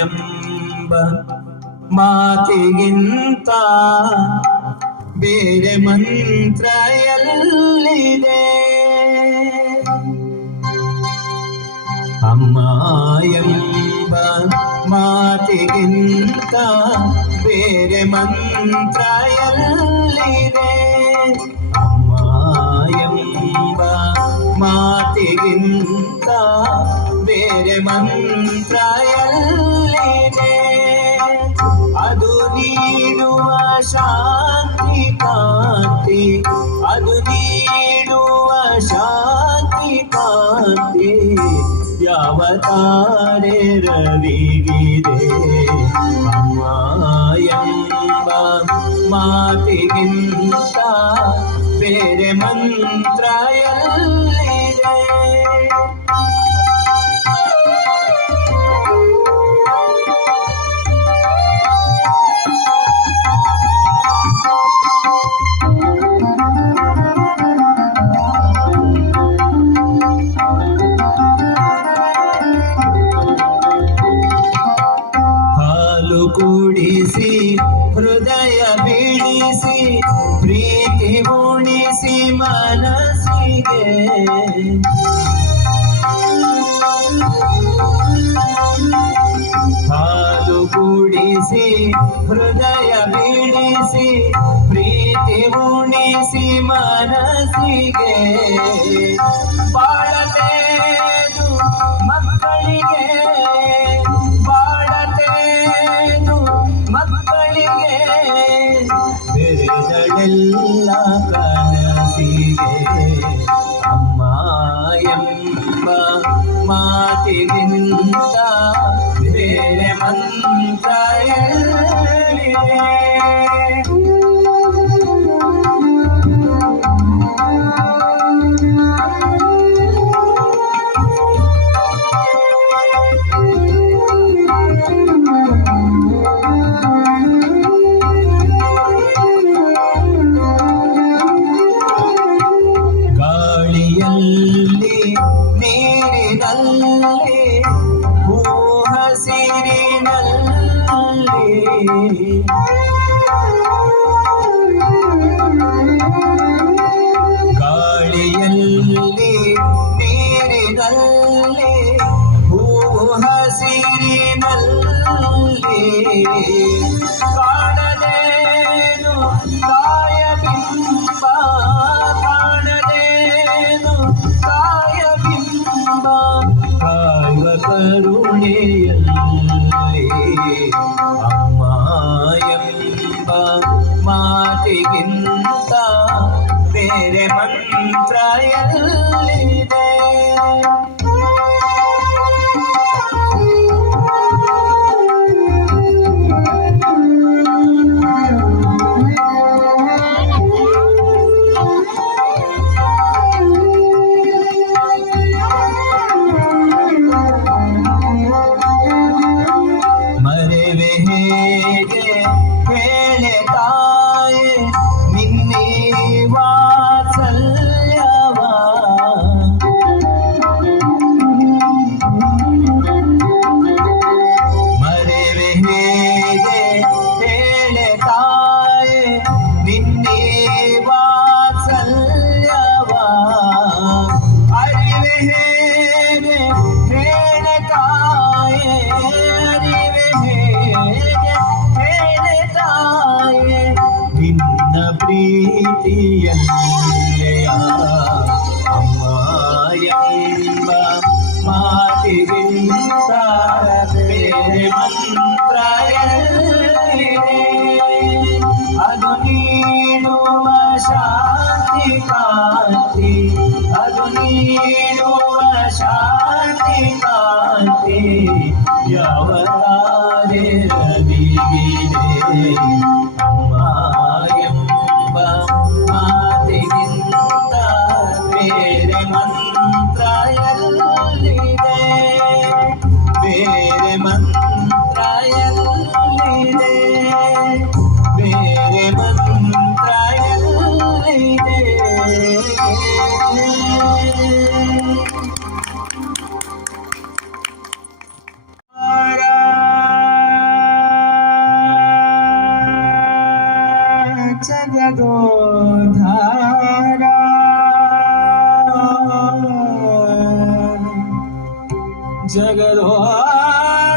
ಎಂಬ ಮಾತಿಗಿಂತ ಬೇರೆ ಮಂತ್ರ ಎಲ್ಲಿದೆ? ಅಮ್ಮ ಎಂಬ ಮಾತಿಗಿಂತ ಬೇರೆ ಮಂತ್ರ ಎಲ್ಲಿದೆ? ಅಮ್ಮ ಎಂಬ ಮಾತಿಗಿಂತ ಬೇರೆ ಮಂತ್ರ ಎಲ್ಲಿದೆ? ಅದು ನೀಡುವ ಶಾಂತಿ ಕಾಂತಿ, ಅದು ನೀಡುವ ಶಾಂತಿ ಕಾಂತಿ ಯಾವ ತಾರೆ ರವಿಗಿದೆ? ಅಮ್ಮ ಎಂಬ ಮಾತಿಗಿಂತ ಬೇರೆ ಮಂತ್ರ ಎಲ್ಲಿದೆ? ಹಾಲು ಕುಡಿಸಿ ಹೃದಯ ಬಿಡಿಸಿ ಪ್ರೀತಿ ಉಣಿಸಿ ಮನಸ್ಸಿಗೆ, ಹಾಲು ಕುಡಿಸಿ ಹೃದಯ ಬಿಡಿಸಿ ಪ್ರೀತಿ ಉಣಿಸಿ ಮನಸ್ಸಿಗೆ, ಬಾಳತೇನು ಮಕ್ಕಳಿಗೆ, ಬಾಳತೇನು ಮಕ್ಕಳಿಗೆ, ಬೆರೆದಳೆಲ್ಲ ಕನಸಿಗೆ. ಅಮ್ಮ ಎಂಬ ಮಾತಿಗಿಂತ ಬೇರೆ ಮಂತ್ರ ಎಲ್ಲಿದೆ? ಗಾಳಿಯಲ್ಲಿ ನೀರಿನಲ್ಲಿ ಹಸಿರಿನಲ್ಲಿ, ಗಾಳಿಯಲ್ಲಿ ನೀರಿನಲ್ಲಿ ಹಸಿರಿನಲ್ಲಿ, ಕಾಣದೇನು ತಾಯ ಬಿಂಬ, ಕಾಣದೇನು ತಾಯ ಬಿಂಬ, ಕಾಯುವ ಕರುಣೆಯಲ್ಲಿ. ಅಮ್ಮ ಎಂಬ ಮಾತಿಗಿಂತ ಬೇರೆ ಮಂತ್ರ ಎಲ್ಲಿದೆ? ಮರೆವೆ ಹೇಗೆ ಹೇಳೆ ತಾಯೆ ನಿನ್ನೆ ವಾತ್ಸಲ್ಯವ? ಮರೆವೆ ಹೇಗೆ ಹೇಳೆ ತಾಯೆ ನಿನ್ನೆ ವಾತ್ಸಲ್ಯವ? ಅರಿವೆ ಹೇಗೆ ಹೇಳೆ ತಾಯೆ, ಅರಿವೆ ಹೇಗೆ ಹೇಳೆ ತಾಯೆ ನಿನ್ನ ಪ್ರೀತಿಯಲ್ಲಿಯ? ಅಮ್ಮ ಎಂಬ ಮಾತಿಗಿಂತ ಬೇರೆ ಮಂತ್ರ ಎಲ್ಲಿದೆ? ಅದು ನೀಡುವ ಶಾಂತಿ ಕಾಂತಿ, ಅದು ನೀಡುವ ಶಾಂತಿ ಕಾಂತಿ ಯಾವ ತಾರೆ ರವಿಗಿದೆ? ಅಮ್ಮ ಎಂಬ ಮಾತಿಗಿಂತ ಬೇರೆ ಮಂತ್ರ ಎಲ್ಲಿದೆ? ಬೇರೆ ಮಂತ್ರ ಎಲ್ಲಿದೆ? ಬೇರೆ ಮಂತ್ರ ಎಲ್ಲಿದೆ? Hare जगदोद्धारा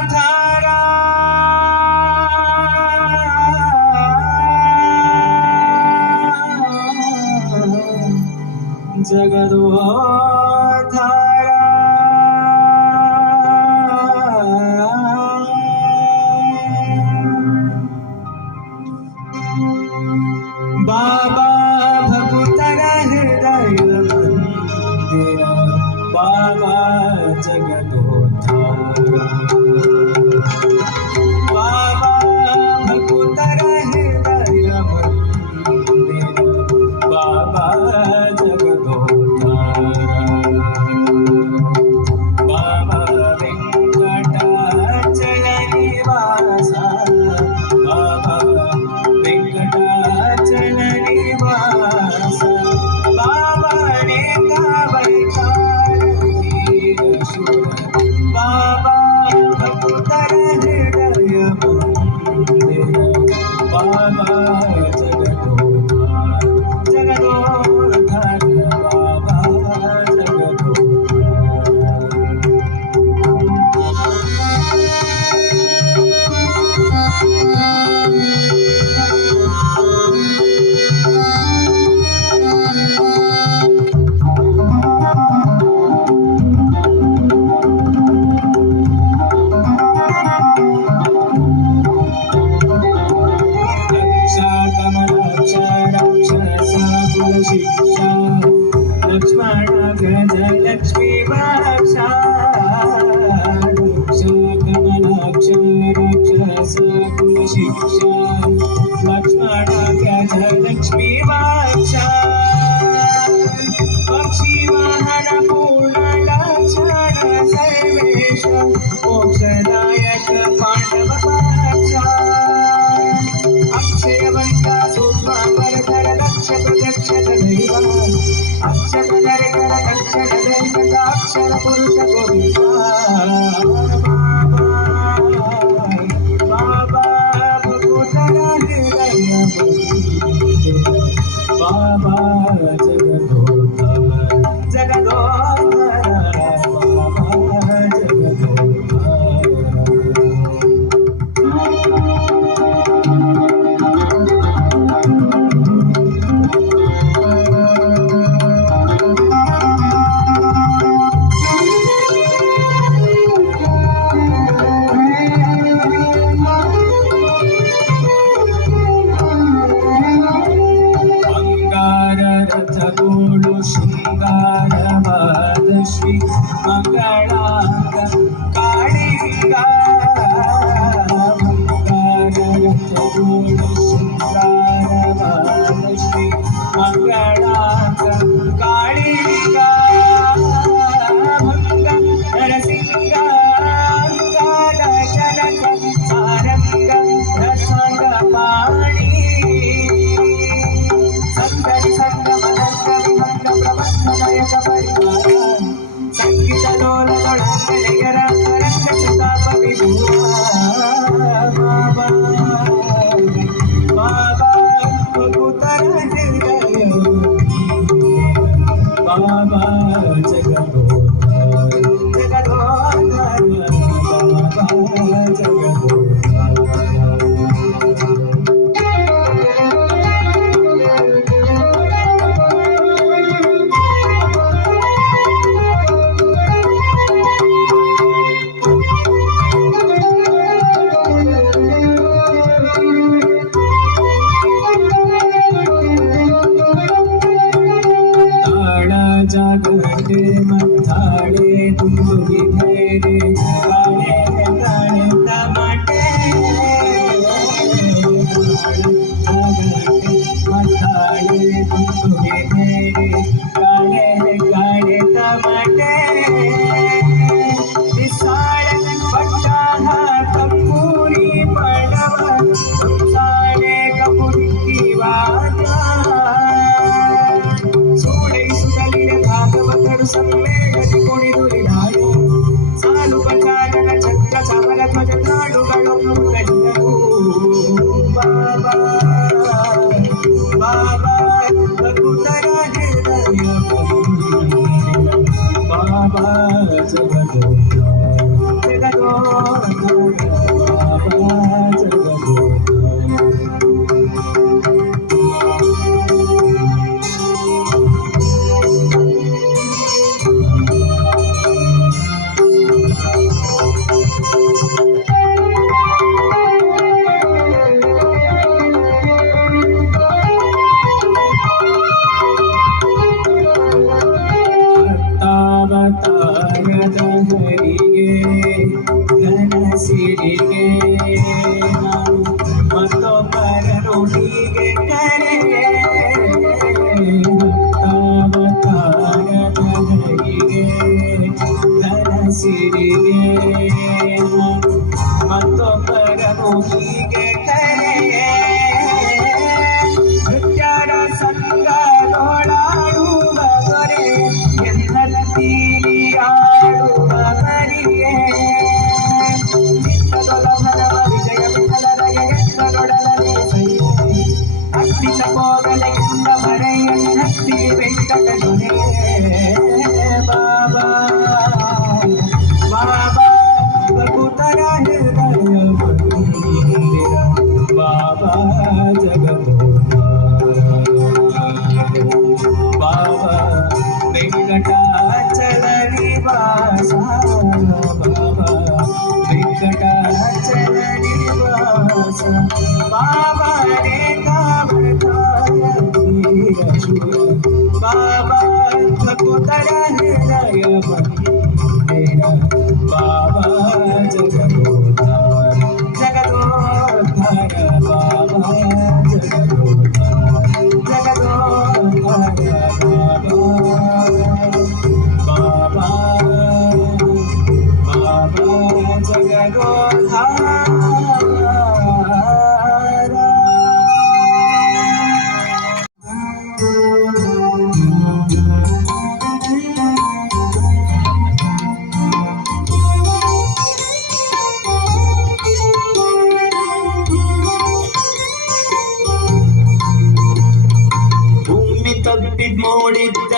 जगदोद्धारा बाबा भक्तर हृदय मंदिर बाबा जगदोद्धारा बाबा भक्तर हृदय मंदिर बाबा जगदोद्धारा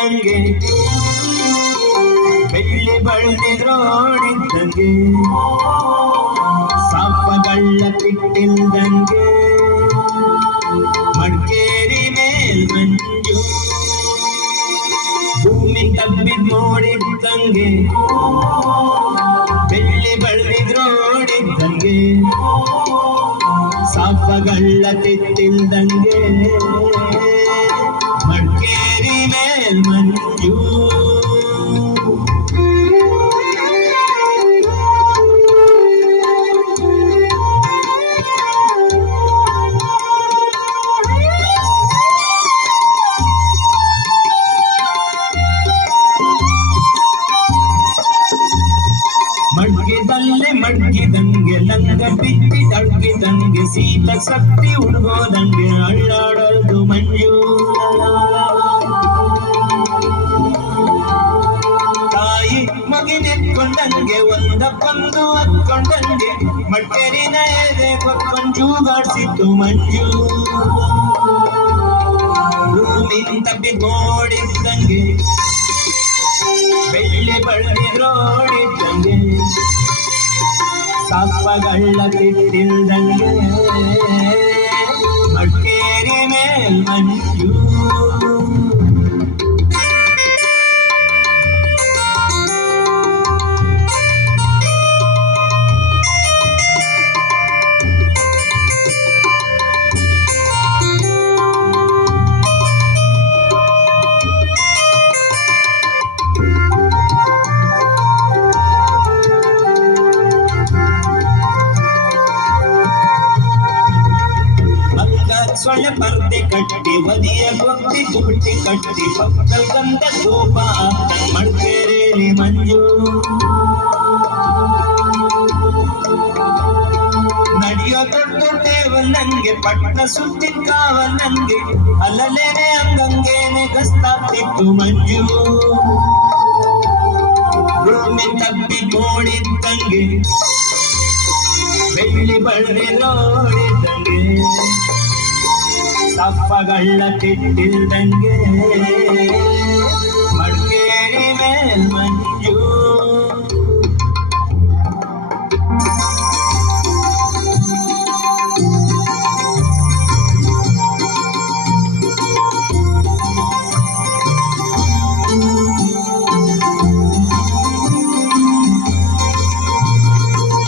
ಓಡಿದ್ದಂಗೆ ಬೆಳ್ಳಿ ಬಳ್ಳಿದ್ರೋಡಿದ್ದಂಗೆ ಸಾಪಗಳ್ಳ ತಿಟ್ಟಿಲ್ದಂಗೆ ಮಡಿಕೇರಿ ಮೇಲ್ಮಂಜು ಭೂಮಿ ತಬ್ಬಿದ್ ನೋಡಿದ್ದಂಗೆ ಬೆಳ್ಳಿ ಬಳ್ಳಿದ್ರೋಡಿದ್ದಂಗೆ ಸಾಪಗಳ್ಳ ತಿಟ್ಟಿಲ್ದಂಗೆ ಮಡಿಕೇರಿ ಮೇಲ್ಮಂಜು ಮಡ್ಗಿದಂಗೆ ಲಂಗ ಬಿದ್ದಿ ತಡ್ಗಿದಂಗೆ ಸೀತ ಶಕ್ತಿ ಹುಡುಗೋದಂಗೆ ಅಳ್ಳಾಡೋದು ಮಂಜು ತಾಯಿ ಮಗಿನೆತ್ಕೊಂಡಂಗೆ ಒಂದಕ್ಕೊಂದು ಹತ್ಕೊಂಡಂಗೆ ಮಡ್ಕೇರಿನ ಎದೆ ಕೊಕ್ಕೊಂಜು ಬಾಡ್ಸಿತ್ತು ಮಂಜು ಭೂಮಿ ತಬ್ಬಿಗೋಡಿದ್ದಂಗೆ ಬೆಳ್ಳಿ ಬಳ್ಳಿದ್ರೋಡಿದ್ದಂಗೆ ಸಾಪಗಳ್ಳ ತಿಟ್ಟಿಲ್ದಂಗೆ ಮಡಿಕೇರಿ ಮೇಲ್ಮಂಜು ಸೊಳ್ಳೆ ಪರ್ದೆ ಕಟ್ಟಿ ಒದಿಯ ಗೊತ್ತಿ ತುಟ್ಟಿ ಕಟ್ಟಿ ಪಕ್ಕಲ್ ಗಂಧ ಧೂಪ ಮಡಿಕೇರಿ ಮಂಜು ನಡೆಯೋ ದೊಡ್ಡ ಟೇವಲ್ ನಂಗೆ ಪಟ್ನ ಸುತ್ತಿನ ಕಾವಲ್ ನಂಗೆ ಅಲ್ಲಲೇನೆ ಹಂಗಂಗೇನೆ ಗಸ್ತಾಗ್ತಿತ್ತು ಮಂಜು ಭೂಮಿ ತಬ್ಬಿ ನೋಡಿದ್ದಂಗೆ ಬೆಳ್ಳಿ ಬಳ್ಳಿ ನೋಡಿದ್ದಂಗೆ ಸಾಪಗಳ್ಳ ತಿಟ್ಟಿಲ್ದಂಗೆ ಮಡಿಕೇರಿ ಮೇಲ್ಮಂಜು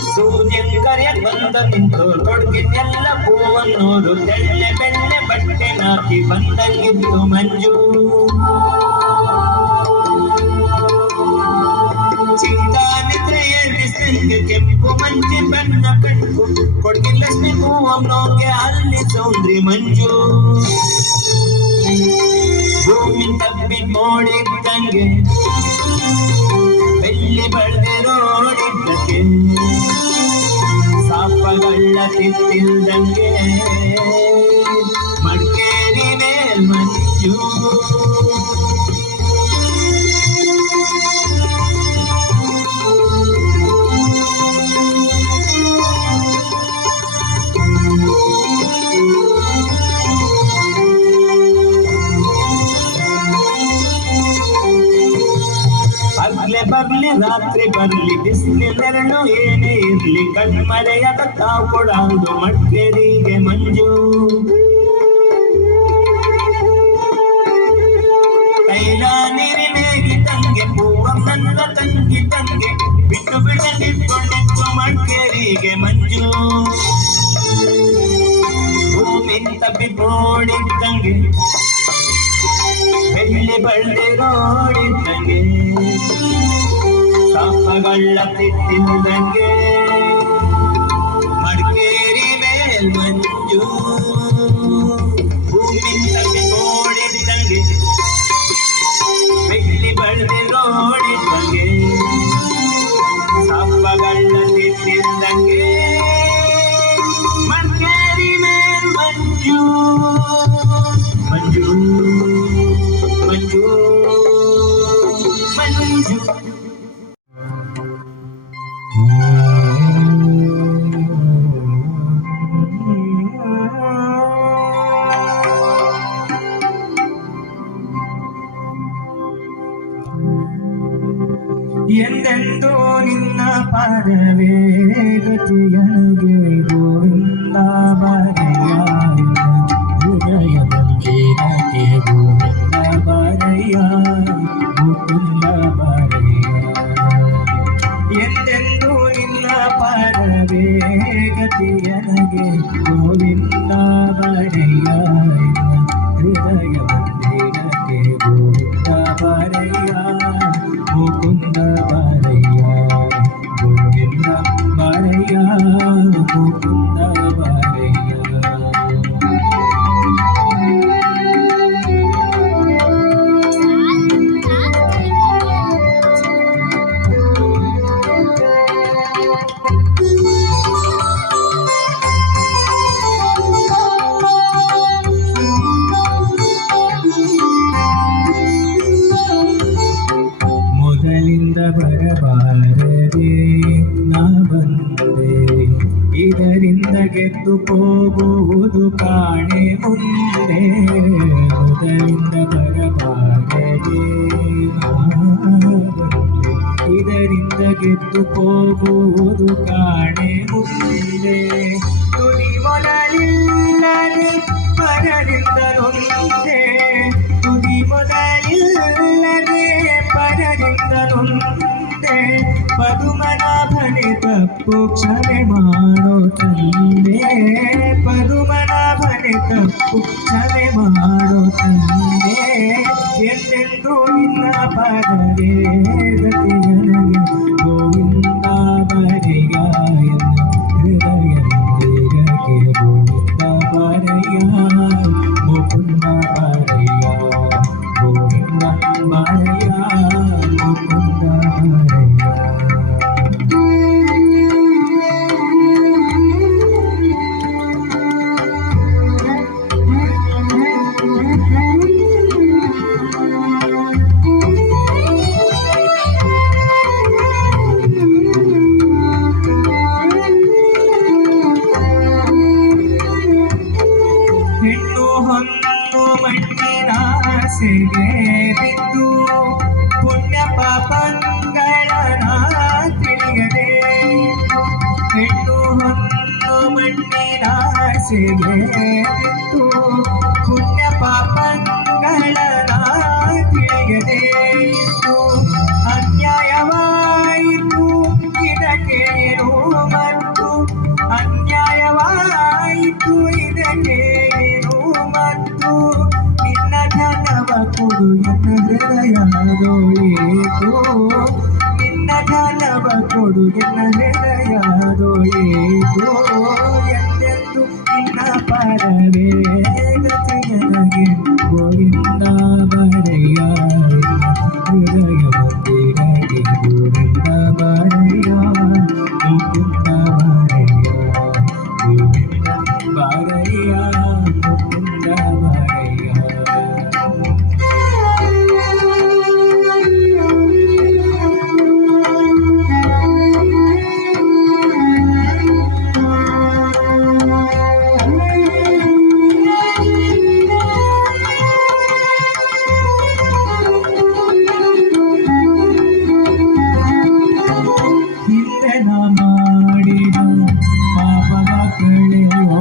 ಸೂರ್ಯನ್ ಕರೆಯ ಬಂದ ನಿಂತು ತೊಡಗಿನೆಲ್ಲ ಹೂವನ್ನೋದು ತೆಳ್ಳೆ ಬೆಳ್ಳೆ ಬಟ್ಟೆ ನಾಕಿ ಬಂದಂಗಿತ್ತು ಮಂಜು ಚಿಂತಾನಿದ್ರೆ ಎಳ್ಳಿಸಂಗೆ ಕೆಂಪು ಮಂಜಿ ಬಣ್ಣ ಕಟ್ಟು ಕೊಡಗಿಲ್ಲಷ್ಟೇ ಹೂವನ್ನೋಗೆ ಅಲ್ಲಿ ಸೌಂದ್ರಿ ಮಂಜು ಭೂಮಿ ತಬ್ಬಿ ನೋಡಿದ್ದಂಗೆ ಬೆಳ್ಳಿ ಬಳ್ಳಿರೋಡಿದ್ದಂಗೆ ಸಾಪಗಳ್ಳ ತಿಟ್ಟಿಲ್ದಂಗೆ ಮಡಿಕೇರಿ ಮೇಲ್ಮಂಜು ಹಗ್ಲೆ ಬರ್ಲಿ ರಾತ್ರಿ ಬರ್ಲಿ ಬಿಸಿಲೆರಳು ಏನೇ ಇರ್ಲಿ ಕಣ್ಮರೆಯದ ತಾವು ಕೊಡಾದು ಮಡಿಕೇರಿಗೆ ಮಂಜು ತೈಲ ನೀರಿನೇಗಿದಂಗೆ ಹೂವ ನನ್ನ ತಂಗಿ ತಂಗೆ ಬಿಟ್ಟು ಬಿಡಲಿಟ್ಕೊಂಡಿತ್ತು ಮಡಿಕೇರಿಗೆ ಮಂಜು ಭೂಮಿ ತಪ್ಪಿ ನೋಡಿದ್ದಂಗೆ ಬೆಳ್ಳಿ ಬಳ್ಳಿರೋಡಿದ್ದಂಗೆ ಸಾಪಗಳ್ಳ ತಿಟ್ಟಿಲ್ದಂಗೆ ಮಡಿಕೇರಿ ಮೇಲ್ಮಂಜು ಭೂಮಿ ತಪ್ಪಿ ನೋಡಿದ್ದಂಗೆ ಬೆಳ್ಳಿ ಬಳ್ಳಿರೋಡಿದ್ದಂಗೆ ಸಾಪಗಳ್ಳ ತಿಟ್ಟಿಲ್ದಂಗೆ ಮಡಿಕೇರಿ ಮೇಲ್ಮಂಜು ಮಂಜು ಮಂಜು ಮಂಜು ಗತಿಯನಗೆ ಗೋವಿಂದ ಬಾರಯ್ಯ ಹೃದಯ ಮಂದಿರಕ್ಕೆ ಗೋವಿಂದ ಬಾರಯ್ಯ ಮುಕುಂದ ಬಾರಯ್ಯ ಎಂದೆಂದು ನಿನ್ನ ಪಾರವೇ ಗತಿಯನಗೆ ಗೋವಿಂದ ಬಾರಯ್ಯ ಹೃದಯ ಮಂದಿರಕ್ಕೆ ಗೋವಿಂದ ಬಾರಯ್ಯ ಮುಕುಂದ ಬಾರಯ್ಯ ಗೋವಿಂದ ಬಾರಯ್ಯ ಮುಕುಂದ ಬಾರಯ್ಯ ಮೊದಲಿಂದ ಬರಬಾರದೆ ನಾ ಬಂದೆ ಇದರಿಂದ ಗೆದ್ದು ಹೋಗುವುದು ಕಾಣೆ ಮುಂದೆ ಮೊದಲಿಂದ ಬರಬಾರದೆ ನಾ ಬಂದೆ ಇದರಿಂದ ಗೆದ್ದು ಹೋಗುವುದು ಕಾಣೆ ಮುಂದೆ ತುದಿ ಮೊದಲಿಲ್ಲದೆ ಪರದಿಂದಲೊಂದೆ ತುದಿ ಮೊದಲಿಲ್ಲದೆ ಪರದಿಂದಲೊಂದೆ ಪದುಮನಾಭನೆ ತಪ್ಪು ಕ್ಷಮೆ ಮಾಡೋ ತಂದೆ ಪದುಮನಾಭನೆ ತಪ್ಪು ಕ್ಷಮೆ ಮಾಡೋ ತಂದೆ ಎಂದೆಂದು ನಿನ್ನ ಪದವೇ ಗತಿಯನಗೆ ಗೋವಿಂದ ಬಾರಯ್ಯ ಹೃದಯ ಮಂದಿರಕ್ಕೆ ಗೋವಿಂದ ಬಾರಯ್ಯ ಮುಕುಂದ ಬಾರಯ್ಯ ಗೋವಿಂದ ಬಾರಯ್ಯ ಮುಕುಂದ ಬಾರಯ್ಯ ಹೆಣ್ಣು ಹೊನ್ನು ಮಣ್ಣಿನ ಆಸೆಗೆ ಬಿದ್ದು ಪುಣ್ಯ ಪಾಪಗಳನ ತಿಳಿಯದೆ ಹೆಣ್ಣು ಹೊನ್ನು ಮಣ್ಣಿನ ಆಸೆಗೆ ಬಿದ್ದು ಪುಣ್ಯ ಪಾಪಗಳನ ತಿಳಿಯದೆ ಅನ್ಯಾಯವಾಯಿತು ಇದಕ್ಕೆ ಏನು ಮತ್ತು ಅನ್ಯಾಯವಾಯಿತು ಇದಕ್ಕೆ ಏನು ಮತ್ತು ನಿನ್ನ ಧನವ ಕೊಡು ಎನ್ನ ಹೃದಯದೊಳಿತು ನಿನ್ನ ಧನವ ಕೊಡು ಎನ್ನ ಹೃದಯದೊಳಿತು ಎಂದೆಂದು ನಿನ್ನ ಪರವೇ ಗತಿಯನಗೆ ಗೋವಿಂದ ಬಾರಯ್ಯ ಹೃದಯ ಮಂದಿರಕ್ಕೆ ಗೋವಿಂದ ಬಾರಯ್ಯ ಮುಕುಂದ ಬಾರಯ್ಯ ಗೋವಿಂದ ಬಾರಯ್ಯ ಮುಕುಂದ ಬಾರಯ್ಯ ಹಿಂದೆ ನಾ ಮಾಡಿದ ಪಾಪವ ಕಳೆಯೋ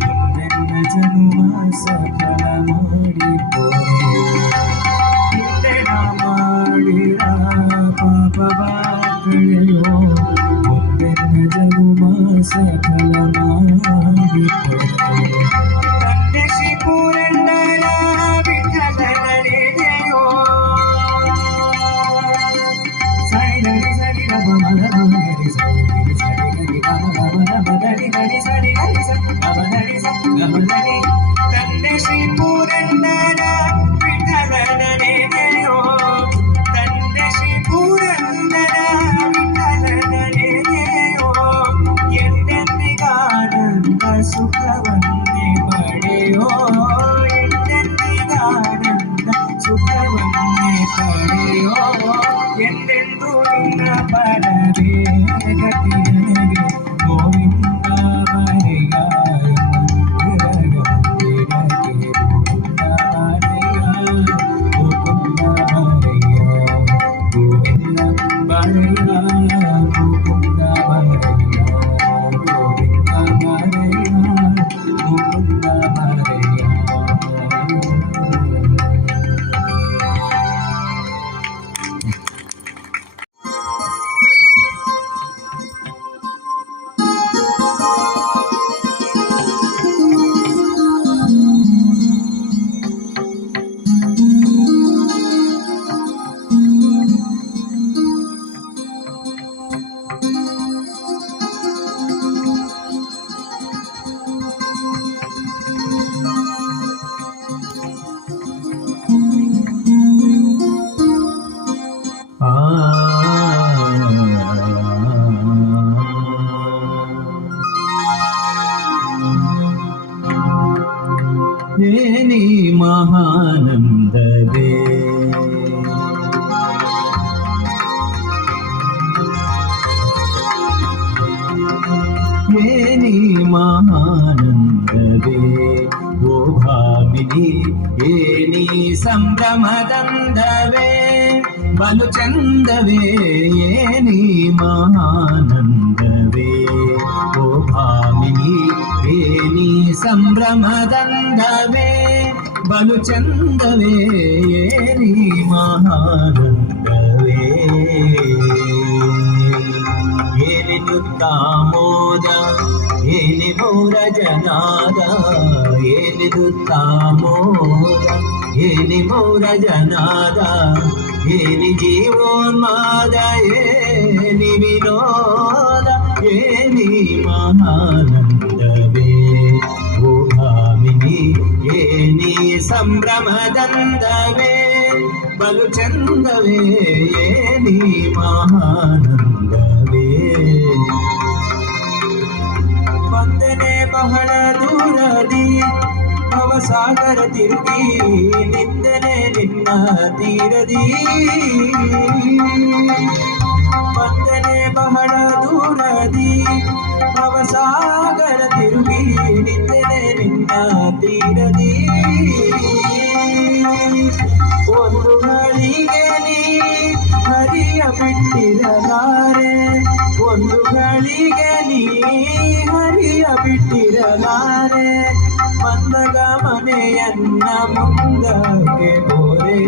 ಮುಂದೆನ್ನ ಜನುಮ ಸಫಲ ಮಾಡಿಕೋ ಹಿಂದೆ ನಾ ಮಾಡಿದ ಪಾಪವ ಕಳೆಯೋ ಮುಂದೆನ್ನ ಜನುಮ ಸಫಲ ಮಾಡಿಕೋ ತಂದೆ ಶ್ರೀ ಪುರಂದರ ವಿಠಲನ ನೆನೆಯೋ ಸರಿ ಗರಿ ಸರಿ ರಮ ಮಲ ಗರಿ ಸರಿ ಸರಿ ಗರಿ ಗಮ ಗಮ ರಮ ಗರಿ ಗರಿ ಸರಿ ಗರಿ ಸರಿ ಗಮ ಗರಿ ಸರಿ ಗಮ ಗರಿ ತಂದೆ ಶ್ರೀ ಪುರಂದರ ವಿಠಲನ ನೆನೆಯೋ ತಂದೆ ಶ್ರೀ ಪುರಂದರ ವಿಠಲನ ನೆನೆಯೋ ಎಂದೆಂದಿಗಾನಂದ ಸುಖವನ್ನೇ ಪಡೆಯೋ ಎಂದೆಂದಿಗಾನಂದ ಸುಖವನ್ನೇ ಪಡೆಯೋ ಎಂದೆಂದು ನಿನ್ನ ಪರವೇ ಗತಿಯನಗೆ ಗೋವಿಂದ ಬಾರಯ್ಯ ಹೃದಯ ಮಂದಿರಕ್ಕೆ ಗೋವಿಂದ ಬಾರಯ್ಯ ಮುಕುಂದ ಬಾರಯ್ಯ ಗೋವಿಂದ ಬಾರಯ್ಯ ಮುಕುಂದ ಬಾರಯ್ಯ ಮಹಾನಂದವೇ. ಏನಿ ಮಹಾನಂದವೇ ಓ ಭಾಮಿನಿ, ಏನಿ ಸಂಭ್ರಮದಂದವೇ ಬಲು ಚಂದವೇ. ಏನಿ ಮಹಾನಂದವೇ ಓ ಭಾಮಿನಿ, ಏನಿ ಸಂಭ್ರಮದಂದವೇ ಬಲು ಚಂದವೇ. ಏನಿ ಮಹಾನಂದವೇ. ಏನಿ ನೃತ್ತಾಮೋದ, ಏನಿ ಮೌರಜನಾದ, ಏನಿ ನೃತ್ತಾಮೋದ, ಏನಿ ಮೌರಜನಾದ, ಏನಿ ಜೀವೋನ್ಮಾದ, ಏನಿ ವಿನೋದ. ಏನಿ ಮಹಾನಂದವೇ ಓ ಭಾಮಿನಿ, ಏನಿ ಸಂಭ್ರಮದಂದವೇ ಬಲು ಚಂದವೇ. ಏನಿ ಮಹಾನಂದವೇ. ಬಂದನೆ ಬಹಳ ದೂರದಿ ಭವಸಾಗರ ತಿರುಗಿ, ನಿಂದನೆ ನಿನ್ನ ತೀರದಿ. ಬಂದನೆ ಬಹಳ ದೂರದಿ ಭವಸಾಗರ ತಿರುಗಿ, ನಿಂದನೆ ನಿನ್ನ ತೀರದಿ. ಒಂದು ಗಳಿಗೆ ನೀ ಹರಿಯ ಬಿಟ್ಟಿರಲಾರೆ, ಒಂದು ಗಳಿಗೆ ನೀ ಹರಿಯ ಬಿಟ್ಟಿರಲಾರೆ. ಮಂದಗ ಮನೆಯನ್ನ ಮುಂದಕ್ಕೆ ಬೋರೆ,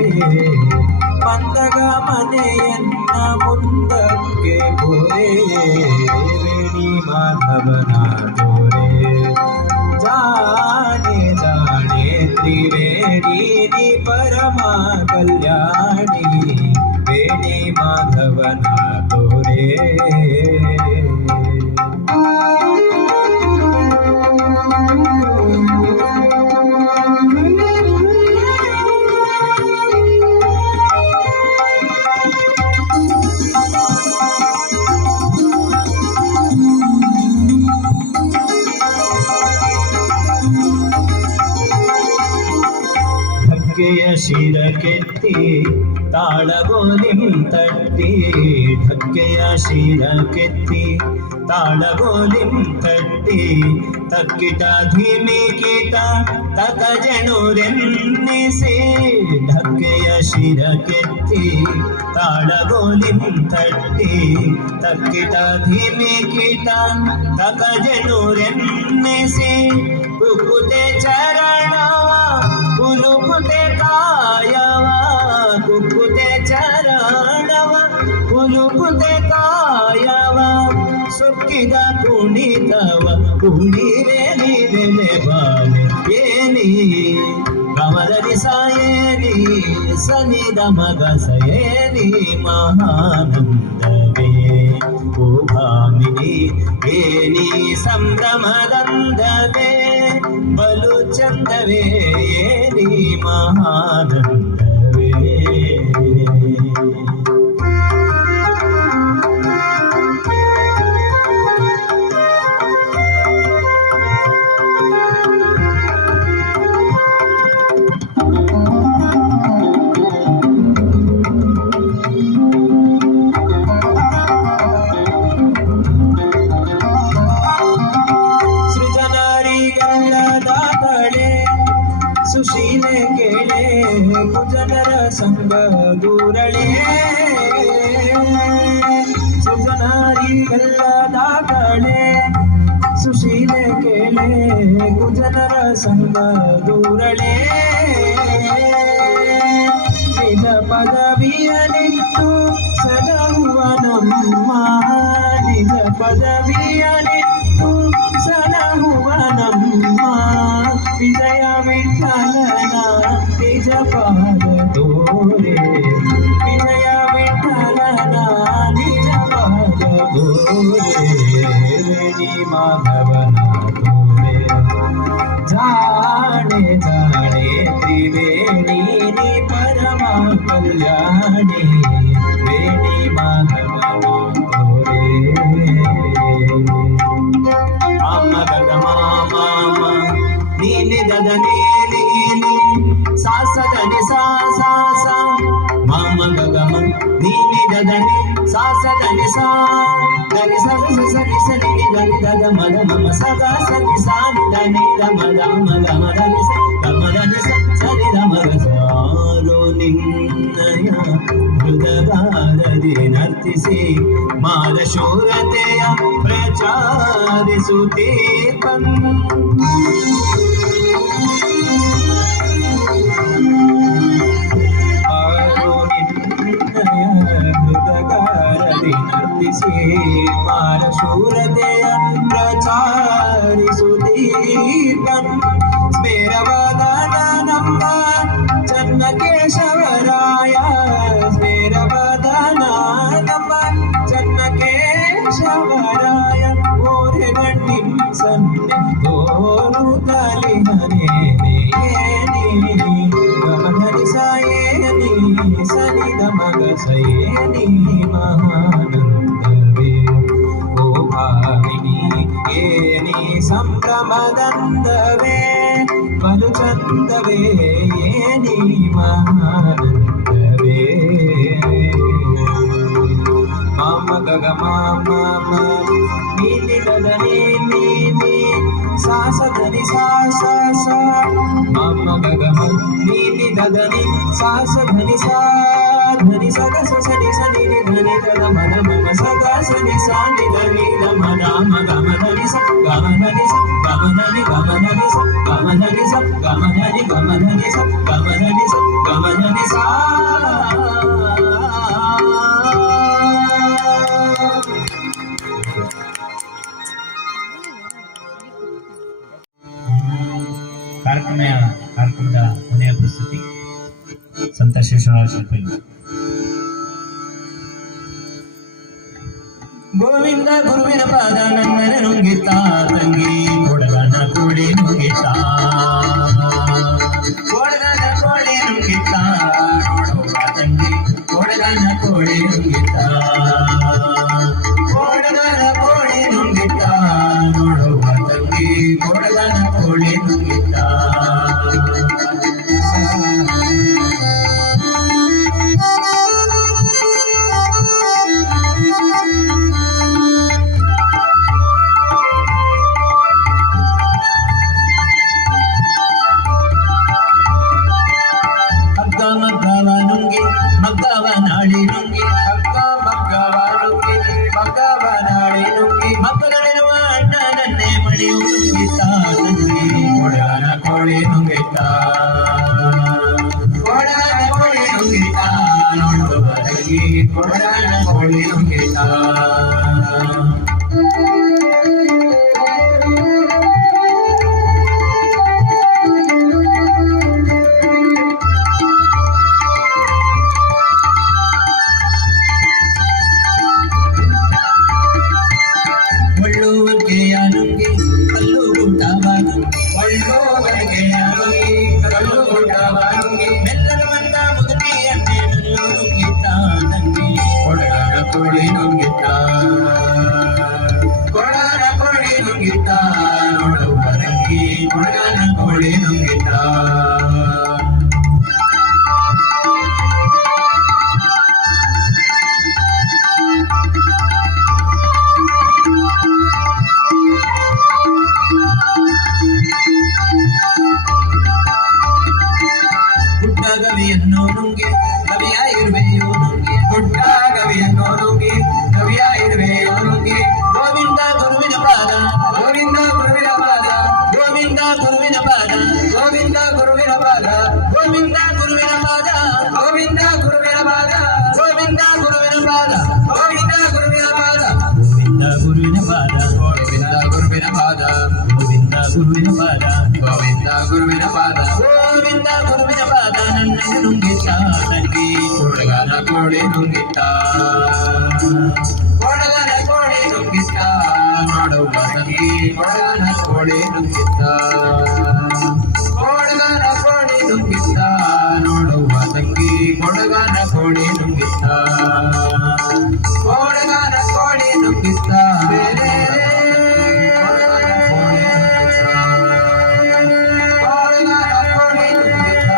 ಮಂದಗ ಮನೆಯನ್ನ ಮುಂದಕ್ಕೆ ಬೋರೆ. ವೇಣಿ ಮಾಧವನ ತೋರೆ ಜಾಣೆ ಜಾಣೆ ತ್ರಿವೇಣಿ ನೀ ಪರಮ ಕಲ್ಯಾಣಿ. ವೇಣಿ ಮಾಧವನ ತೋರೆ. ಢಕ್ಕೆಯ ಶಿರಕೆತ್ತಿ ತಾಳಗೋಲಿಂ ತಟ್ಟಿ, ಢಕ್ಕೆಯ ಶಿರಕೆತ್ತಿ ತಾಳಗೋಲಿಂ ತಟ್ಟಿ. ತಕ್ಕಿಟ ಧಿಮಿಕಿಟ ತಕ ಜನುರೆನ್ನಿಸಿ, ಢಕ್ಕೆಯ ಶಿರಕೆತ್ತಿ ತಾಳಗೋಲಿಂ ತಟ್ಟಿ. ತಕ್ಕಿಟ ಧಿಮಿಕಿಟ ತಕ ಜನುರೆನ್ನಿಸಿ. ಕುಕುತೆ ಚರಣವ ಕುಲುಕುತೆ ಕಾಯವ, ಕುಕುತೆ ಚರಣವ ಕುಲುಕುತೆ ಕಾಯವ. ಸೊಕ್ಕಿದ ಕುಣಿತವ ಕುಣಿವೆ ನೀನೆ ಬಾಲೆ. ಏನಿ ಕಮಲರಿ ಸಾಯೇನಿ ಸನಿದ ಮಗ ಸಯೇನಿ ಮಹಾನಂದವೇ ಓ ಭಾಮಿನಿ, ಏನಿ ಸಂಭ್ರಮದಂದವೇ ಬಲು ಚಂದವೇ. ಏನಿ ಮಹಾನಂದವೇ. ಸುಶೀಲೆ ಕೇಳೆ ಕುಜನರ ಸಂಗ ದೂರಳೆ, ಸುಜನಾರಿಗೆಲ್ಲದ ಕಳೆ. ಸುಶೀಲೆ ಕೇಳೆ ಕುಜನರ ಸಂಗ ದೂರಳೆ. ನಿಜ ಪದವಿಯನಿತ್ತು ಸಲಹುವ ನಮ್ಮ, ನಿಜ ಪದವಿಯನಿತ್ತು ಸಲಹುವ ನಮ್ಮ. ವಿಜಯ ವಿಠಲನ ನಿಜ ಪಾದ ತೋರೆ, ವಿಜಯ ವಿಠಲನ ನಿಜ ಪಾದ ತೋರೆ. ವೇಣಿ ಮಾಧವನ ತೋರೆ ಜಾಣೆ ಜಾಣೆ ತ್ರಿವೇಣಿ ನೀ ಪರಮ ಕಲ್ಯಾಣಿ. ವೇಣಿ ಮಾಧವನ ತೋರೆ. ಅಮ್ಮ ಗಗ ಮಾಮ ನೀನಿ ದದ ನೀನಿ ಸಾಸದನಿ ಸಾ ಸಾ ಸಾ ಮಮ ಗಮ ನೀನಿ ದದನಿ ಸಾಸದನಿ ಸಾ దని సగ సని సని దని దద మద మమ సగ సని సాని దని దమ దమ గమ దని స గమ దని స సని దమ గసాలో నిన్నయ ಹೃದಗಾರದಿ ನರ್ತಿಸಿ ಮಾಲಶೂರತೆಯ ಪ್ರಚಾರಿಸುತ್ತೀಪನ್ ಹೃದಗಾರದಿ ನರ್ತಿಸಿ ಮಾಲಶೂರತೆಯ ಪ್ರಚಾರಿಸುತ್ತೀಪನ್ ಸ್ಮೇರವಾದ ನಮ್ಮ ಚನ್ನಕೇಶವರಾಯ ಸ್ಮೇರವದನ ನಮ್ಮ ಚನ್ನಕೇಶವರಾಯ ಓರೆ ಗಂಡಿ ಸನ್ನೆ ತೋರು ತಲಿಹನೇನಿ ಗಮಧನಿ ಸಾಯೇನಿ ಸನಿ ದಮಗ ಸಯೇನಿ ಮಹಾನಂದವೇ ಓ ಭಾವಿನಿ ಏನಿ ಸಂಭ್ರಮದಂದವೇ ಬಲು ಚಂದವೇ ಏನಿ ಮಹಾನಂದವೇ ಮಮ ಗಗ ಮಮ ನೀನಿ ದದನಿ ನೀನಿ ಸಾಸದನಿ ಸಾ ಸಾ ಸಾ ಮಮ ಗಗ ನೀನಿ ದದನಿ ಸಾಸದನಿ ಸಾ ಧನಿ ಸಗ ಸನಿ ಸನಿ ಧನಿ ದದ ಮದ ಮಮ ಸಗ ಸನಿ ಸಾನಿ ಧನಿ ದಮ ದಾಮ ಗಮ ಧನಿ ಸ ಗಮ ಧನಿ ಸ ಗಮ ಧನಿ ಗಮ ಧನಿ ಸ ಗಮ ಧನಿ ಸ ಗಮ ಧನಿ ಗಮ ಧನಿ ಸ ಗಮ ಧನಿ ಸ ಗಮ ಧನಿ ಸಾ ಕಾರ್ಯಕ್ರಮದ ಕೊನೆಯ ಪ್ರಸ್ತುತಿ ಸಂತ ಶಿವಶರಣ ಶಿಲ್ಪಿ ಗೋವಿಂದ ಗುರುವಿನ ಪಾದ ನನ್ನನ ನುಂಗಿತ ತಂಗಿ ಕೊಡಗನ ಕೋಳಿ ನುಂಗಿತ ಕೊಡಗನ ಕೋಳಿ ನುಂಗಿತ ನೋಡುವ ತಂಗಿ ಕೊಡಗನ ಕೋಳಿ ನುಂಗಿತ ಕೊಡಗನ ಕೋಳಿ ನುಂಗಿತ ನೋಡುವ ತಂಗಿ ಕೊಡಗನ ಕೋಳಿ ನುಂಗಿತ ಮಗ್ಗವನಾಡಿ ನುಂಗಿ ಹಗ್ಗ ಮಗ್ಗವನುಂಗಿ ಮಗ್ಗವನಾಡಿ ನುಂಗಿ ಮಗ್ಗಗಳಿರುವ ಅಣ್ಣ ನನ್ನೆ ಮಣಿಯು ನುಂಗಿತ ತಂಗಿ ಕೊಡಗನ ಕೋಳಿ ನುಂಗಿತ ಕೊಡಗನ ಕೋಳಿ ನುಂಗಿತ ನೋಡುವ ತಂಗಿ ಕೊಡಗನ ಕೋಳಿ ನುಂಗಿತ ಗವಿಯನ್ನು ನುಂಗಿ ಕವಿಯಾಗಿರುವೆಯೋ ನುಂಗಿ ದೊಡ್ಡ ಗವಿಯನ್ನು ನುಂಗಿ ಕವಿಯಾಗಿರುವೆಯೋ ನುಂಗಿ ಗೋವಿಂದ ಗುರುವಿನ ಪಾದ ಗೋವಿಂದ ಗುರುವಿನ ಪಾದ ಗೋವಿಂದ ಗುರುವಿನ ಪಾದ ಗೋವಿಂದ ಗುರುವಿನ ಪಾದ ಗೋವಿಂದ ಗುರುವಿನ ಪಾದ ಗೋವಿಂದ ಗುರುವಿನ ಪಾದ ಗೋವಿಂದ ಗುರುವಿನ ಪಾದ ಗೋವಿಂದ ಗುರುವಿನ ಪಾದ ಗೋವಿಂದ ಗುರುವಿನ ಪಾದ ಗೋವಿಂದ ಗುರುವಿನ ಪಾದ ಗೋವಿಂದ ಗುರುವಿನ ಪಾದ ಗೋವಿಂದ ಗುರುವಿನ ಪಾದ ಗೋವಿಂದ ಗುರುವಿನ ಪಾದ ನನ್ನ ನುಂಗಿತ ನನಗೆ ಕೊಡಗನ ಕೋಳಿ ನುಂಗಿತ ಕೊಡಗನ ಕೋಳಿ ನುಂಗಿತ ಮಾಡುವ ನನಗೆ ಕೊಡಗನ ಕೋಳಿ ನುಂಗಿತ ಕೊಡಗನ ಕೋಳಿ ನುಂಗಿತ ನೋಡುವ ತಂಗಿ ಕೊಡಗನ ಕೋಳಿ ನುಂಗಿತ ಕೊಡಗನ ಕೋಳಿ ನುಂಗಿತ ಕೊಡಗನ ಕೋಳಿ ನುಂಗಿತ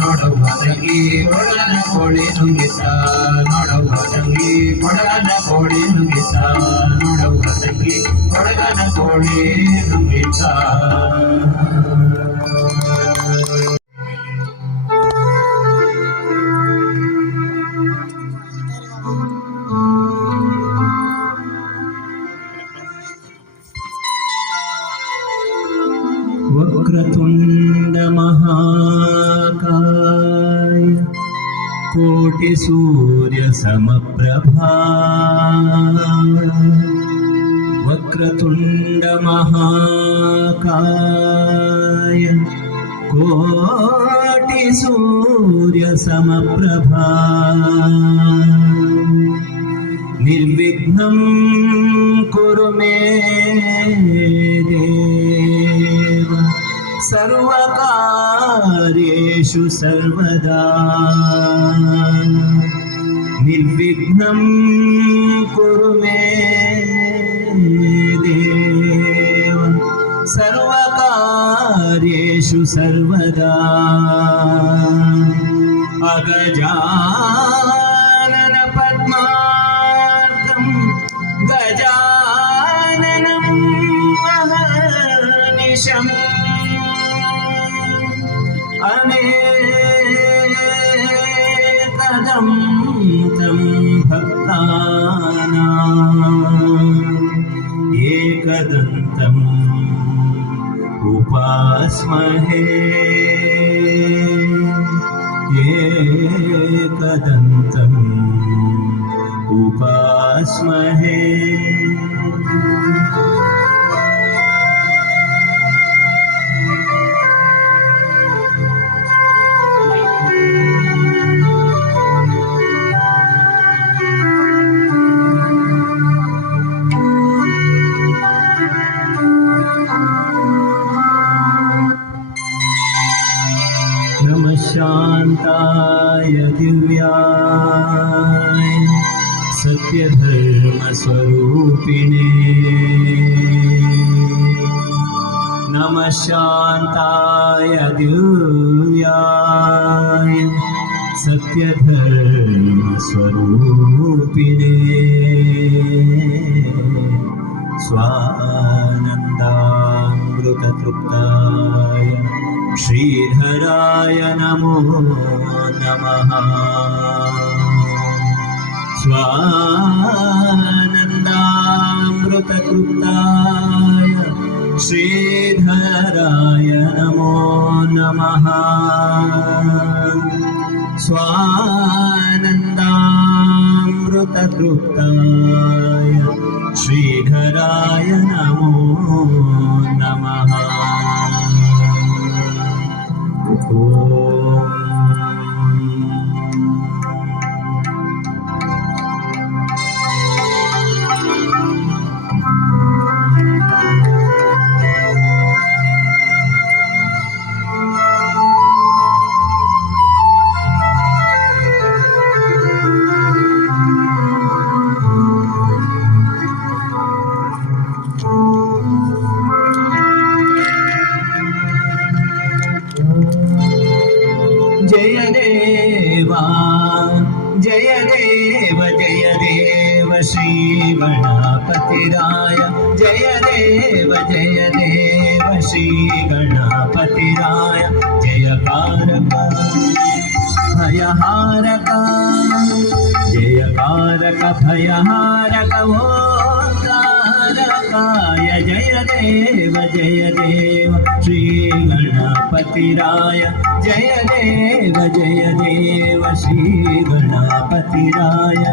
ನೋಡುವ ತಂಗಿ ಕೊಡಗನ ಕೋಳಿ ನುಂಗಿತ ನೋಡುವ ತಂಗಿ ಕೊಡಗನ ಕೋಳಿ ನುಂಗಿತ ನೋಡುವ ತಂಗಿ ಕೊಡಗನ ಕೋಳಿ ನುಂಗಿತ वक्रतुंड महाकाय कोटि सूर्य समप्रभा वक्रतुंड महाकाय कोटि सूर्य समप्रभा निर्विघ्नं कुरु मे देव सर्वकार्येषु सर्वदा निर्विघ्नं कुरु मे देव सर्वकार्येषु सर्वदा अगजानन पद्मार्कं गजाननं महर्निशम् अनेकदं तं भक्तानाम् एकदन्तम् उपास्महे एकदन्तम् उपास्महे नमः शान्ताय दिव्याय सत्यधर्मस्वरूपिणे नमः शान्ताय दिव्याय सत्यधर्मस्वरूपिणे स्वानन्दामृततृप्ताय श्रीधराय नमो नमः स्वानन्दामृततृप्ताय श्रीधराय नमो नमः स्वानन्दामृततृप्ताय श्रीधराय नमो नमः जय देवा जय देव श्री गणपतिराय जय देव श्री गणपतिराय जयकारक भयहारक जयकारक भयहारक ओंकारकाय जय देव श्री गणपतिराय जय देव श्री गणपतिराय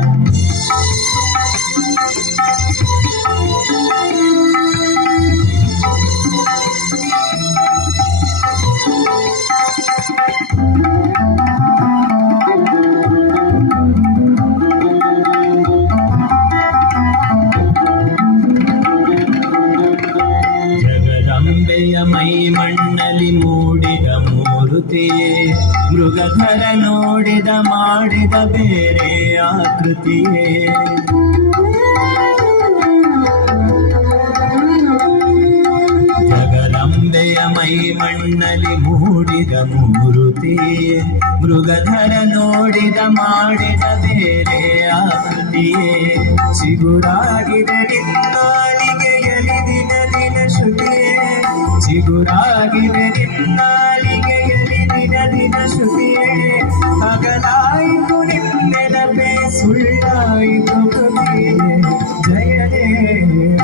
ಮೈ ಮಣ್ಣಲಿ ಮೂಡಿದ ಮೂರುತಿಯೇ ಮೃಗಧರ ನೋಡಿದ ಮಾಡಿದ ಬೇರೆ ಆಕೃತಿಯೇ ಜಗದಂಬೆ ದುರ್ಗೆಯ ಮೈ ಮಣ್ಣಲ್ಲಿ ಮೂಡಿದ ಮೂರುತಿ, ಮೃಗಧರ ನೋಡಿದ ಮಾಡಿದ ಬೇರೆ ಆಕೃತಿಯೇ, ಚಿಗುರಾಗಿದೆ ನಿನ್ನಾಲಿಗೆಯಲಿ ದಿನ ದಿನ ಶ್ರುತಿಯೇ, ಚಿಗುರಾಗಿದೆ ನಿನ್ನಾಲಿಗೆಯಲಿ ದಿನ ದಿನ ಶ್ರುತಿಯೇ, ಹಗಲಾಯಿತು ನಿನ್ನೆನಪೆ ಸುಳ್ಳಾಯಿತು ಕೃತಿಯೇ. ಜಯ ದೇವ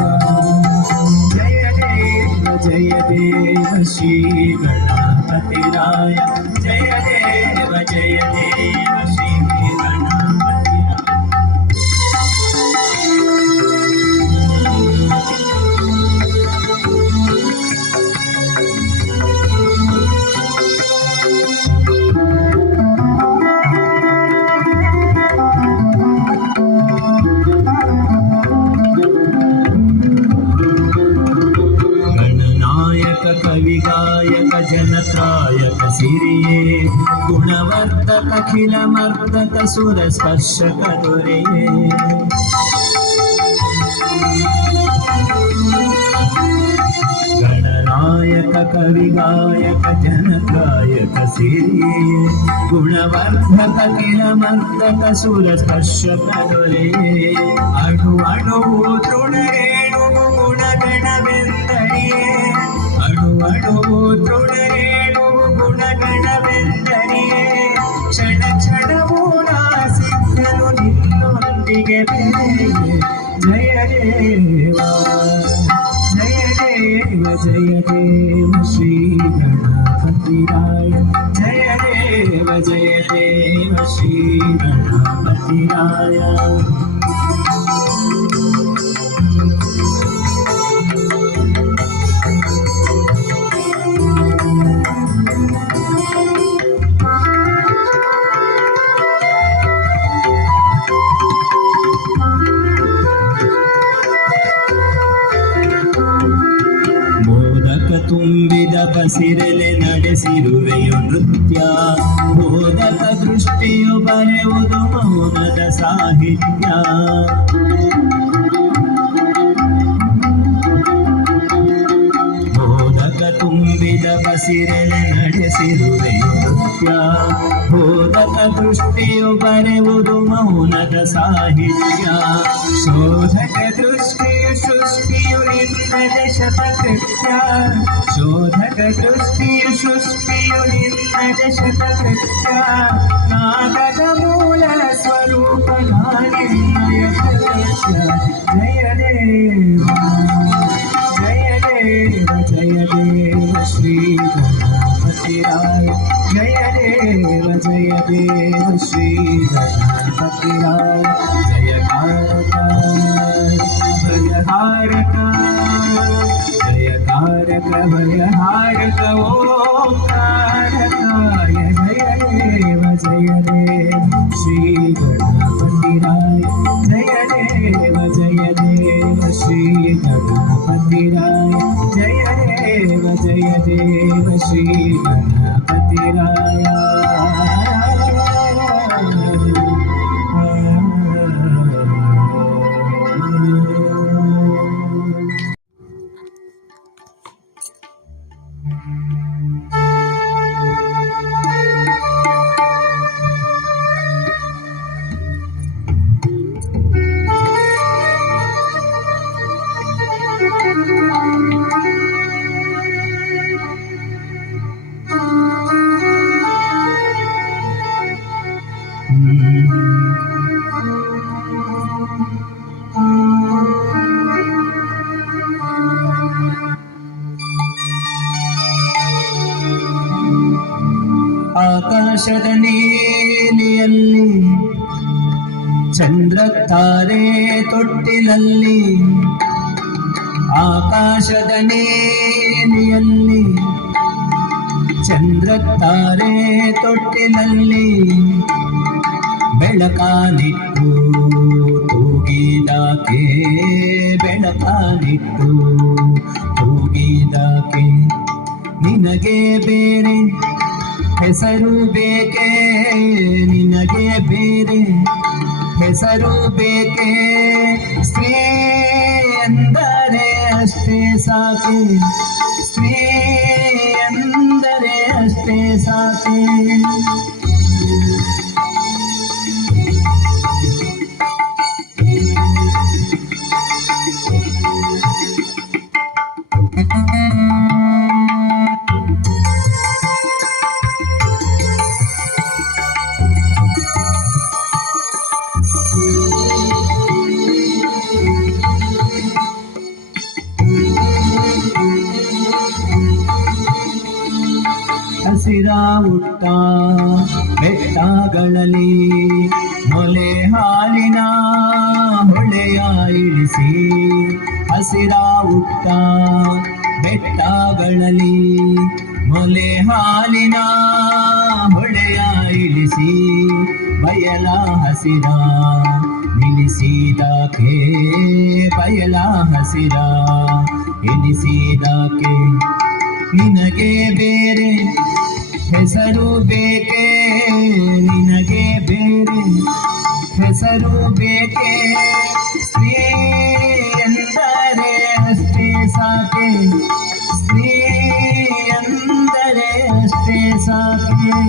ಜಯ ದೇವ ಜಯ ದೇವ ಶ್ರೀ ಗಣಪತಿರಾಯ, ಜಯ ದೇವ ಜಯ ದೇವ ಶ್ರೀ ಗಣಪತಿರಾಯ. ಕವಿಗಾಯಕ ಜನತ್ರಾಯಕ ಸಿರಿಯೇ, ಗುಣವರ್ಧಕ ಖಿಲ ಮರ್ದಕ ಸುರ ಸ್ಪರ್ಶಕ ದೊರೆಯೇ, ಗಣನಾಯಕ ಕವಿಗಾಯಕ ಜನತ್ರಾಯಕ ಸಿರಿಯೇ, ಗುಣವರ್ಧಕ ಖಿಲ ಮರ್ದಕ ಸುರ ಸ್ಪರ್ಶಕ ದೊರೆಯೇ, ಅಣು ಅಣುವು ತೃಣರೇಣುವು ಗುಣಗಣವೆಂದರಿಯೇ, ಅಣು ಅಣುವು ತೃಣರೇಣುವು ಗುಣಗಣವೆಂದರಿಯೇ, ಕ್ಷಣ ಕ್ಷಣವೂ ನಾಸಿಕ್ಕಲು ನಿನ್ನೊಂದಿಗೆ ಬೆರೆಯೇ. ಜಯ ದೇವ ಜಯ ದೇವ ಜಯ ದೇವ ಶ್ರೀ ಗಣಪತಿರಾಯ, ಜಯ ದೇವ ಜಯ ದೇವ ಶ್ರೀ ಗಣಪತಿರಾಯ. ತುಂಬಿದ ಬಸಿರೆಲೆ ನಡೆಸಿರುವೆಯು ನೃತ್ಯ, ಬೋಧಕ ದೃಷ್ಟಿಯು ಬರೆಯುವುದು ಮೌನದ ಸಾಹಿತ್ಯ, ಬೋಧಕ ತುಂಬಿದ ಬಸಿರೆಲೆ ನಡೆಸಿರುವೆಯು ನೃತ್ಯ, ಬೋಧಕ ದೃಷ್ಟಿಯು ಬರೆಯುವುದು ಮೌನದ ಸಾಹಿತ್ಯ, ಶೋಧಕ ದೃಷ್ಟಿಯು ಸೃಷ್ಟಿಯು ನಿನ್ನದ ಶತಕೃತ್ಯ, ಶೋಧಕ ದೃಷ್ಟಿಯು ಸೃಷ್ಟಿಯು ನಿನ್ನದ ಶತಕೃತ್ಯ, ನಾದದ ಮೂಲ ಸ್ವರೂಪ ನಾನಿನ್ನಯ ದೃಶ್ಯ. ಜಯ ದೇವ ಜಯ ದೇವ ಜಯ ದೇವ ಶ್ರೀ ಗಣಪತಿರಾಯ, ಜಯ ದೇವ ಜಯ ದೇವ ಶ್ರೀ ಗಣಪತಿರಾಯ. ಜಯಕಾರಕ ಭಯಹಾರಕ ಜಯಕಾರಕ ಭಯಹಾರಕ ಓಂಕಾರಕಾಯ, ಜಯ ದೇವ ಜಯ ದೇವ ಶ್ರೀ ಗಣಪತಿರಾಯ, ಜಯ ದೇವ ಜಯ ದೇವ ಶ್ರೀ ಗಣಪತಿರಾಯ, ಜಯ ದೇವ ಜಯ ದೇವ ಶ್ರೀ ಗಣಪತಿರಾಯ. ಆಕಾಶದ ನೀಲಿಯಲ್ಲಿ ಚಂದ್ರ ತಾರೆ ತೊಟ್ಟಿಲಲ್ಲಿ, ಆಕಾಶದ ನೀಲಿಯಲ್ಲಿ ಚಂದ್ರ ತಾರೆ ತೊಟ್ಟಿಲಲ್ಲಿ, ಬೆಳಕಾನಿಟ್ಟು ತೂಗಿದಾಕೆ ಬೆಳಕಾನಿಟ್ಟು ತೂಗಿದಾಕೆ, ನಿನಗೆ ಬೇರೆ ಹೆಸರು ಬೇಕೆ ನಿನಗೆ ಬೇರೆ ಹೆಸರು ಬೇಕೆ, ಸ್ತ್ರೀ ಎಂದರೆ ಅಷ್ಟೇ ಸಾಕೆ ಸ್ತ್ರೀ ಎಂದರೆ ಅಷ್ಟೇ ಸಾಕೆ. ಹಸಿರ ಹುಟ್ಟ ಬೆಟ್ಟಗಳಲ್ಲಿ ಮೊಲೆ ಹಾಲಿನ ಹೊಳೆಯ ಇಳಿಸಿ, ಹಸಿರ ಹುಟ್ಟ ಬೆಟ್ಟಗಳಲ್ಲಿ ಮೊಲೆ ಹಾಲಿನ ಹೊಳೆಯ ಇಳಿಸಿ, ಬಯಲ ಹಸಿರ ನಿಲ್ಲಿಸಿದಕ್ಕೆ, ಬಯಲ ಹಸಿರ ಎನಿಸಿದಕ್ಕೆ, ನಿನಗೆ ಬೇರೆ ಹೆಸರು ಬೇಕೆ, ನಿನಗೆ ಬೇರೆ ಹೆಸರು ಬೇಕೆ, ಸ್ತ್ರೀ ಎಂದರೆ ಅಷ್ಟೇ ಸಾಕೆ, ಸ್ತ್ರೀ ಎಂದರೆ ಅಷ್ಟೇ ಸಾಕೆ.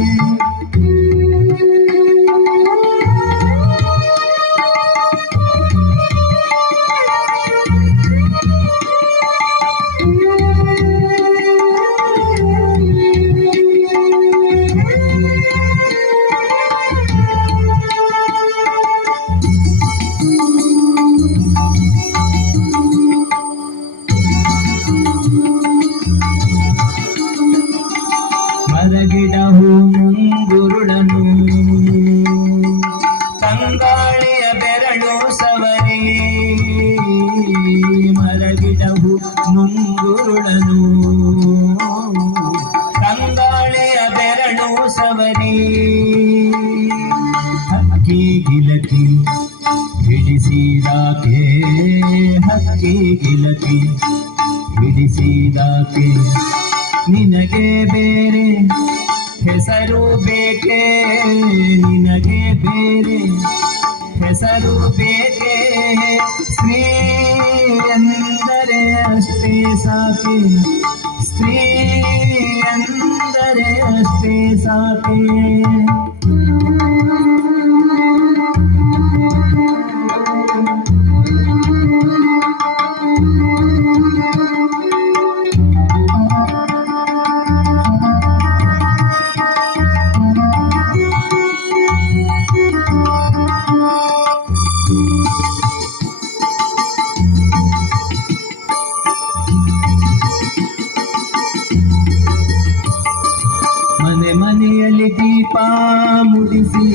ಮರಗಿಡವು ಮುಂಗುರುಳನು ತಂಗಾಳಿಯ ಬೆರಳು ಸವರಿ, ಮರಗಿಡವು ಮುಂಗುರುಳನು ತಂಗಾಳಿಯ ಬೆರಳು ಸವರಿ, ಹಕ್ಕಿ ಗಿಲಕಿ ಹಿಡಿಸಿದಾಕೆ, ಹಕ್ಕಿ ಗಿಲಕಿ ಹಿಡಿಸಿದಾಕೆ, ನಿನಗೆ ಬೇರೆ ಹೆಸರು ಬೇಕೆ, ನಿನಗೆ ಬೇರೆ ಹೆಸರು ಬೇಕೆ, ಸ್ತ್ರೀ ಎಂದರೆ ಅಷ್ಟೇ ಸಾಕೆ, ಸ್ತ್ರೀ ಎಂದರೆ ಅಷ್ಟೇ ಸಾಕೆ. ಮನೆ ಮನೆಯಲ್ಲಿ ದೀಪ ಮುಡಿಸಿ,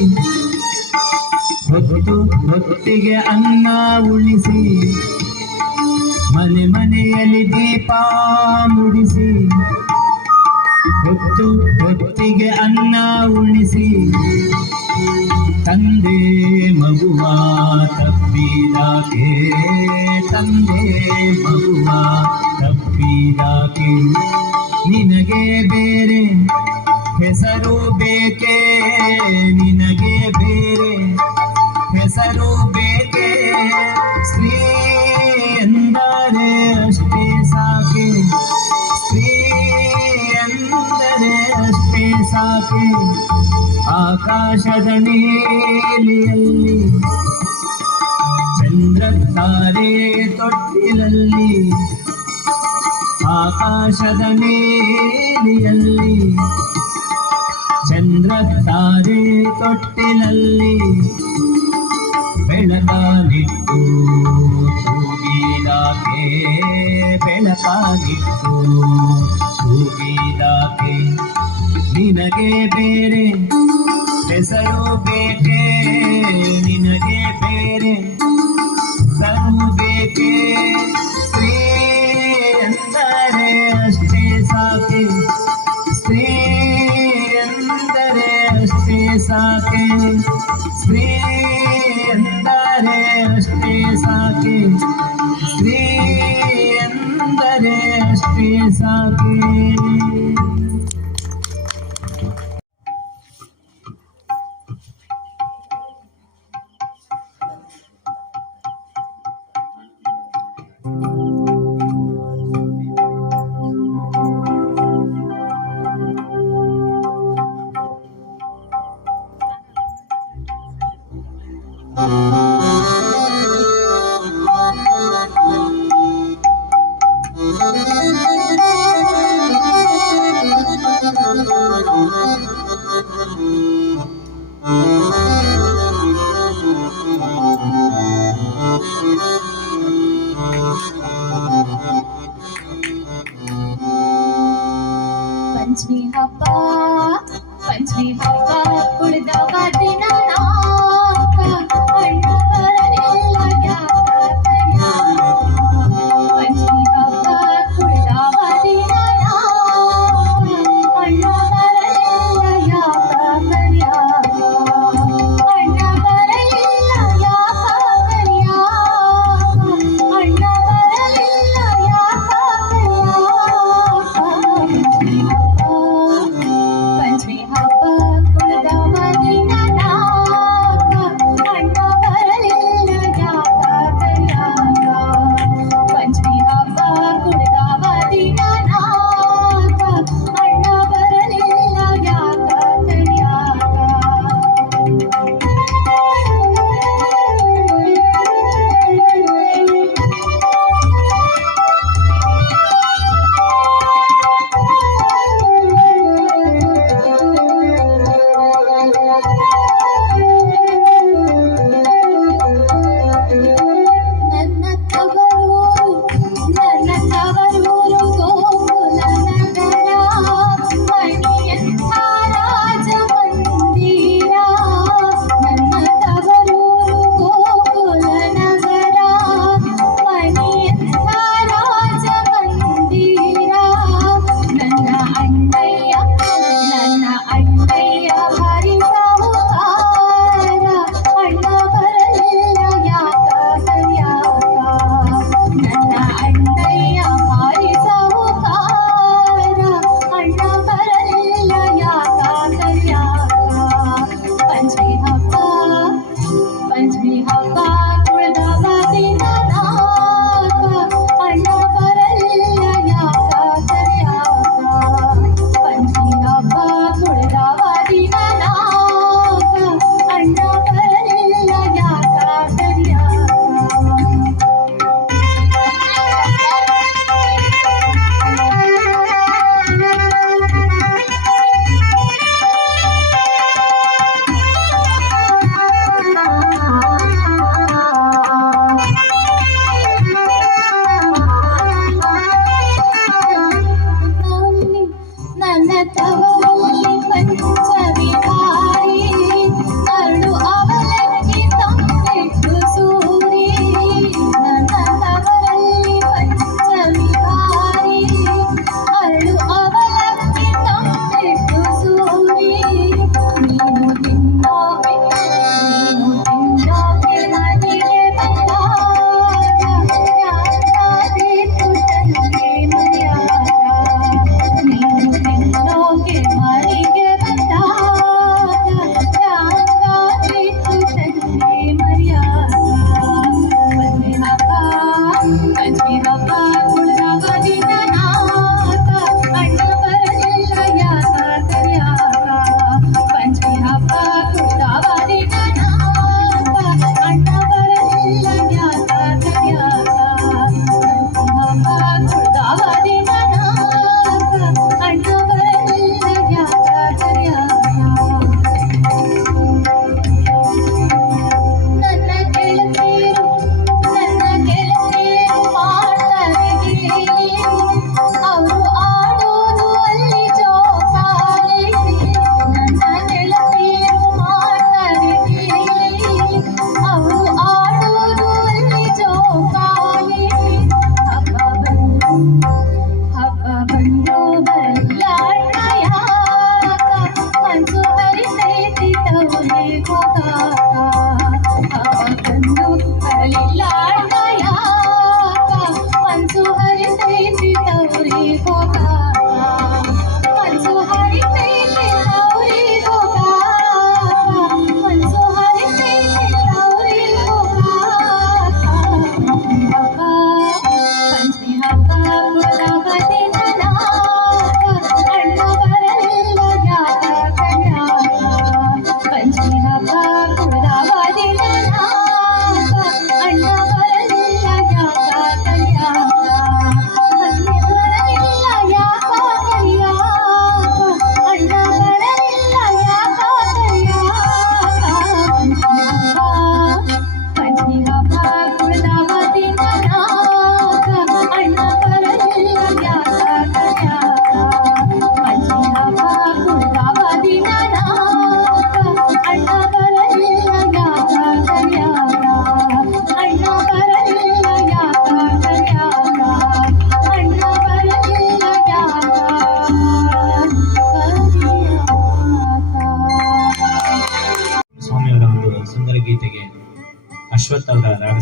ಹೊತ್ತು ಹೊತ್ತಿಗೆ ಅನ್ನ ಉಳಿಸಿ, ಮನೆ ಮನೆಯಲ್ಲಿ ದೀಪ ಮುಡಿಸಿ, ಹೊತ್ತು ಹೊತ್ತಿಗೆ ಅನ್ನ ಉಳಿಸಿ, ತಂದೆ ಮಗುವ ತಪ್ಪಿದಾಕೆ, ತಂದೆ ಮಗುವ ತಪ್ಪಿದಾಕೆ, ನಿನಗೆ ಬೇರೆ ಹೆಸರು ಬೇಕೆ, ನಿನಗೆ ಬೇರೆ ಹೆಸರು ಬೇಕೆ, ಸ್ತ್ರೀ ಎಂದರೆ ಅಷ್ಟೇ ಸಾಕೆ, ಸ್ತ್ರೀ ಎಂದರೆ ಅಷ್ಟೇ ಸಾಕೆ. ಆಕಾಶದ ನೀಲಿಯಲ್ಲಿ ಚಂದ್ರ ತಾರೆ ತೊಟ್ಟಿಲಲ್ಲಿ, ಆಕಾಶದ ನೀಲಿಯಲ್ಲಿ ಚಂದ್ರ ತಾರೆ ತೊಟ್ಟಿಲಲ್ಲಿ, ಬೆಳಕಾನಿಟ್ಟು ತೂಗಿದಾಕೆ, ಬೆಳಕಾನಿಟ್ಟು ತೂಗಿದಾಕೆ, ನಿನಗೆ ಬೇರೆ ಹೆಸರು ಬೇಕೆ, ನಿನಗೆ ಬೇರೆ ಹೆಸರು ಬೇಕೆ, ಸ್ತ್ರೀ ಎಂದರೆ ಅಷ್ಟೇ ಸಾಕೆ, ಸ್ತ್ರೀ ಎಂದರೆ ಅಷ್ಟೇ ಸಾಕೆ, ಸ್ತ್ರೀ ಎಂದರೆ ಅಷ್ಟೇ ಸಾಕೆ, ಸ್ತ್ರೀ ಎಂದರೆ ಅಷ್ಟೇ ಸಾಕೆ. पंचमी हब्ब कुळदವ ದಿನಾನಾಕ ಅಣ್ಣ ಬರಲಿಲ್ಲ ಯಾಕರ್ಯ पंचमी हब्ब कुळदವ ದಿನಾನಾಕ ಅಣ್ಣ ಬರಲಿಲ್ಲ ಯಾಕರ್ಯ ಅಣ್ಣ ಬರಲಿಲ್ಲ ಯಾಕರ್ಯ ಅಣ್ಣ ಬರಲಿಲ್ಲ ಯಾಕರ್ಯ पंचमी हब्ब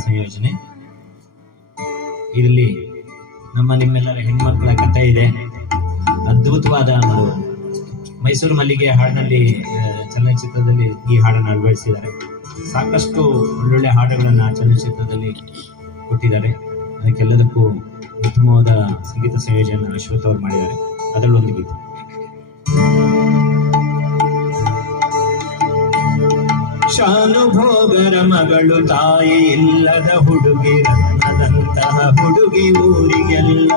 ಸಂಯೋಜನೆ. ಇದರಲ್ಲಿ ನಿಮ್ಮೆಲ್ಲರ ಹೆಣ್ಮಕ್ಳ ಕಥೆ ಇದೆ. ಅದ್ಭುತವಾದ ಒಂದು ಮೈಸೂರು ಮಲ್ಲಿಗೆ ಹಾಡಿನಲ್ಲಿ ಚಲನಚಿತ್ರದಲ್ಲಿ ಈ ಹಾಡನ್ನು ಅಳವಡಿಸಿದ್ದಾರೆ. ಸಾಕಷ್ಟು ಒಳ್ಳೊಳ್ಳೆ ಹಾಡುಗಳನ್ನ ಚಲನಚಿತ್ರದಲ್ಲಿ ಕೊಟ್ಟಿದ್ದಾರೆ. ಅದಕ್ಕೆಲ್ಲದಕ್ಕೂ ಉತ್ತಮವಾದ ಸಂಗೀತ ಸಂಯೋಜನೆ ಅಶ್ವಥ್ ಅವರು ಮಾಡಿದ್ದಾರೆ. ಅದರಲ್ಲಿ ಒಂದು ಗೀತೆ. ಶಾನುಭೋಗರ ಮಗಳು ತಾಯಿ ಇಲ್ಲದ ಹುಡುಗಿ, ರತ್ನದಂತಹ ಹುಡುಗಿ ಊರಿಗೆಲ್ಲ.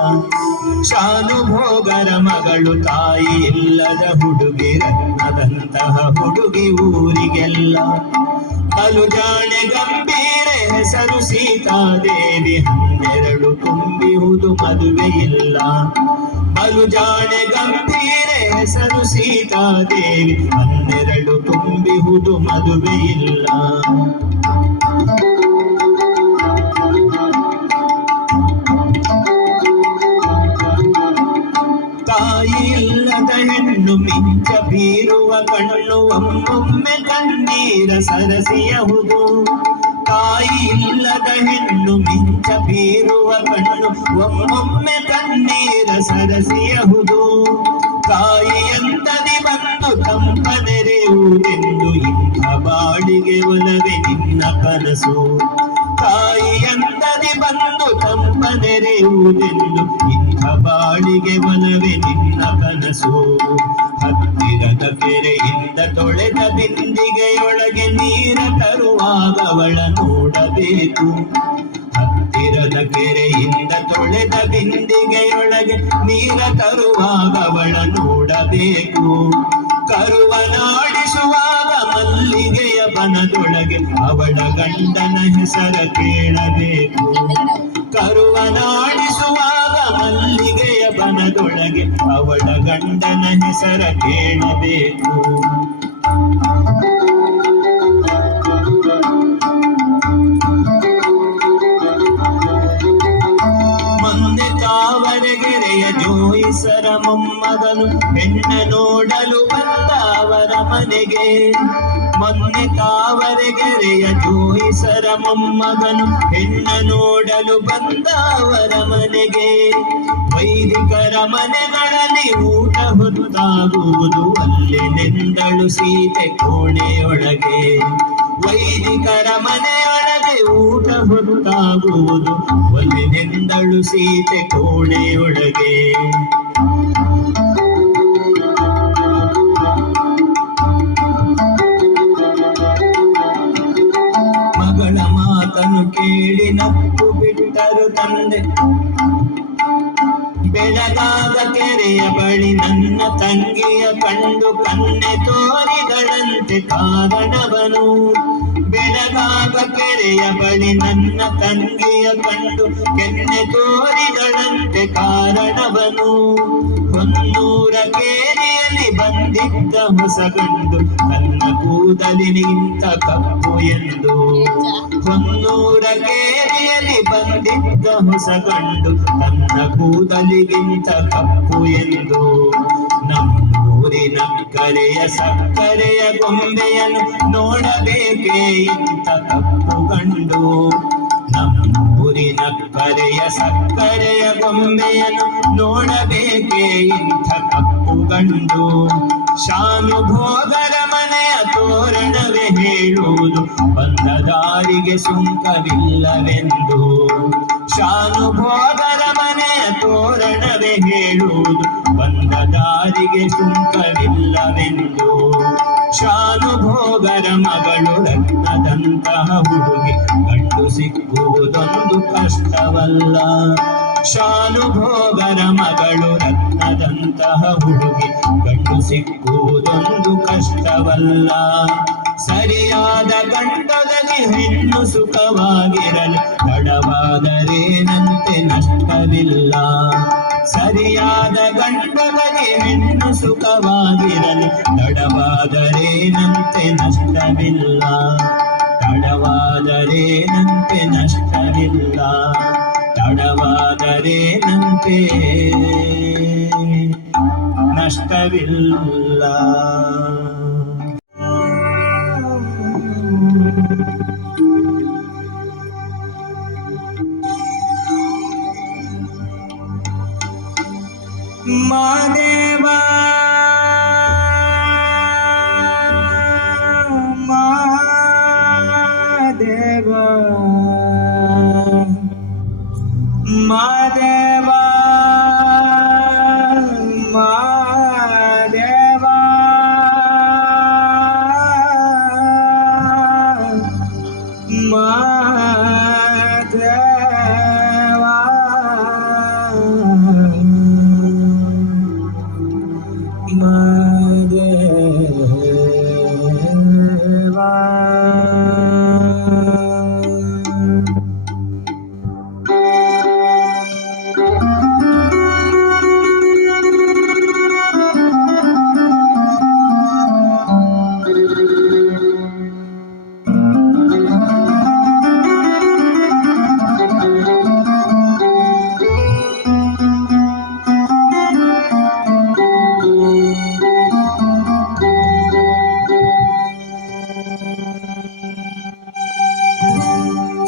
ಶಾನುಭೋಗರ ಮಗಳು ತಾಯಿ ಇಲ್ಲದ ಹುಡುಗಿ, ರತ್ನದಂತಹ ಹುಡುಗಿ ಊರಿಗೆಲ್ಲ. ಬಲು ಜಾಣೆ ಗಂಭೀರೆ ಹೆಸರು ಸೀತಾದೇವಿ, 12 ತುಂಬಿಹುದು ಮದುವೆ ಇಲ್ಲ. ಬಲು ಜಾಣೆ ಗಂಭೀರೆ ಹೆಸರು ಸೀತಾದೇವಿ, 12 ತುಂಬಿಹುದು ಮದುವೆ ಇಲ್ಲ. ತಾಯಿ ಇಲ್ಲದ ಹೆಣ್ಣು ಮಿಂಚ ಬೀರುವ ಕಣ್ಣು, ಒಮ್ಮೊಮ್ಮೆ ಕಣ್ಣೀರ ಸರಸಿಯಹುದು. ತಾಯಿ ಇಲ್ಲದ ಹೆಣ್ಣು ಮಿಂಚ ಬೀರುವ ಕಣ್ಣು, ಒಮ್ಮೊಮ್ಮೆ ಕಣ್ಣೀರ ಸರಸಿಯಹುದು. ತಾಯಿಯಂತದಿ ಬಂದು ತಂಪನೆರೆಯುವುದೆಂದು, ಇಂಥ ಬಾಳಿಗೆ ಒಲವೆ ನಿನ್ನ ಕನಸು. ತಾಯಿಯಂತದಿ ಬಂದು ತಂಪನೆರೆಯುವುದೆಂದು, ಇಂಥ ಬಾಳಿಗೆ ಒಲವೆ ನಿನ್ನ ಕನಸು. ಹತ್ತಿರದ ಕೆರೆಯಿಂದ ತೊಳೆದ ಬಿಂದಿಗೆಯೊಳಗೆ ನೀರ ತರುವಾಗ ಅವಳ ನೋಡಬೇಕು. ಹತ್ತಿರದ ಕೆರೆಯಿಂದ ತೊಳೆದ ಬಿಂದಿಗೆಯೊಳಗೆ ನೀರ ತರುವಾಗ ಅವಳ ನೋಡಬೇಕು. ಕರುವನಾಡಿಸುವಾಗ ಮಲ್ಲಿಗೆಯ ಬನದೊಳಗೆ ಅವಳ ಗಂಡನ ಹೆಸರ ಕೇಳಬೇಕು. ಕರುವನಾಡಿಸುವಾಗ ಮಲ್ಲಿಗೆಯ ಬನದೊಳಗೆ ಅವಳ ಗಂಡನ ಹೆಸರ ಕೇಳಬೇಕು. ಮೊನ್ನೆ ತಾವರಗೆರೆಯ ಜೋಯಿಸರ ಮೊಮ್ಮಗನು ಹೆಣ್ಣ ನೋಡಲು ಬಂದ ಅವರ ಮನೆಗೆ. ಮೊನ್ನೆ ತಾವರಗೆರೆಯ ಜೋಯಿಸರ ಮೊಮ್ಮಗನು ಹೆಣ್ಣ ನೋಡಲು ಬಂದ ಅವರ ಮನೆಗೆ. ವೈದಿಕರ ಮನೆಗಳಲ್ಲಿ ಊಟ ಹೊತ್ತಾಗುವುದು, ಅಲ್ಲಿ ನೆಂದಳು ಸೀತೆ ಕೋಣೆಯೊಳಗೆ. ವೈದಿಕರ ಮನೆಯೊಳಗೆ ಊಟ ಹೊತ್ತಾಗುವುದು, ಅಲ್ಲಿ ನೆಂದಳು ಸೀತೆ ಕೋಣೆಯೊಳಗೆ. ಮಗಳ ಮಾತನ್ನು ಕೇಳಿ ನಕ್ಕು ಬಿಟ್ಟರು ತಂದೆ. ಬೆಳಗಾದ ಕೆರೆಯ ಬಳಿ ನನ್ನ ತಂಗಿಯ ಕಂಡು ಕನ್ನೆ ತೋರಿದಳಂತೆ ಕಾರಣವನು. ಬೆಳಗಾದ ಕೆರೆಯ ಬಳಿ ನನ್ನ ತಂಗಿಯ ಕಂಡು ಕೆನ್ನೆ ತೋರಿದಳಂತೆ ಕಾರಣವನು. ಹೊನ್ನೂರ ಕೇರಿಯಲ್ಲಿ ಬಂದಿದ್ದ ಹೊಸ ಗಂಡು ತನ್ನ ಕೂದಲಿನಿಂತ ಕಪ್ಪು ಎಂದು. ಹೊನ್ನೂರ ಕೇರಿಯಲ್ಲಿ ಬಂದಿದ್ದ ಹೊಸ ಗಂಡು ತನ್ನ ಕೂದಲಿಗಿಂತ ಕಪ್ಪು ಎಂದು. ನಮ್ಮೂರಿನ ಕರೆಯ ಸಕ್ಕರೆಯ ಗೊಂಬೆಯನ್ನು ನೋಡಬೇಕೇ ಇಂಥ ಕಪ್ಪು ಗಂಡು. ನಮ್ಮೂರಿನ ಕರೆಯ ಸಕ್ಕರೆಯ ಗೊಂಬೆಯನ್ನು ನೋಡಬೇಕೇ ಇಂಥ ಕಪ್ಪು ಗಂಡು. ಶಾನುಭೋಗರ ಮನೆಯ ತೋರಣವೇ ಹೇಳುವುದು, ಬಂದ ದಾರಿಗೆ ಸುಂಕವಿಲ್ಲವೆಂದು. ಶಾನುಭೋಗರ ಮನೆಯ ತೋರಣವೇ ಹೇಳುವುದು, ಬಂದ ದಾರಿಗೆ ಸುಂಕವಿಲ್ಲವೆಂದು. ಶಾನುಭೋಗರ ಮಗಳು ರತ್ನದಂತಹ ಹುಡುಗಿ, ಗಂಡು ಸಿಕ್ಕುವುದೊಂದು ಕಷ್ಟವಲ್ಲ. ಶಾನುಭೋಗರ ಮಗಳು ರತ್ನದಂತಹ ಹುಡುಗಿ, ಗಂಡು ಸಿಕ್ಕುವುದೊಂದು ಕಷ್ಟವಲ್ಲ. ಸರಿಯಾದ ಗಂಡದಲ್ಲಿ ಹೆಣ್ಣು ಸುಖವಾಗಿರಲು ತಡವಾದರೇನಂತೆ ನಷ್ಟವಿಲ್ಲ. ಸರಿಯಾದ ಗಂಡದಲ್ಲಿ ಹೆಣ್ಣು ಸುಖವಾಗಿರಲು ತಡವಾದರೇನಂತೆ ನಷ್ಟವಿಲ್ಲ. ತಡವಾದರೇನಂತೆ ನಷ್ಟವಿಲ್ಲ. ತಡವಾದರೇನಂತೆ ನಷ್ಟವಿಲ್ಲ. ಮಾದೇವ ಮಾದೇವ ಮಾದೇವ ಮಾದೇವ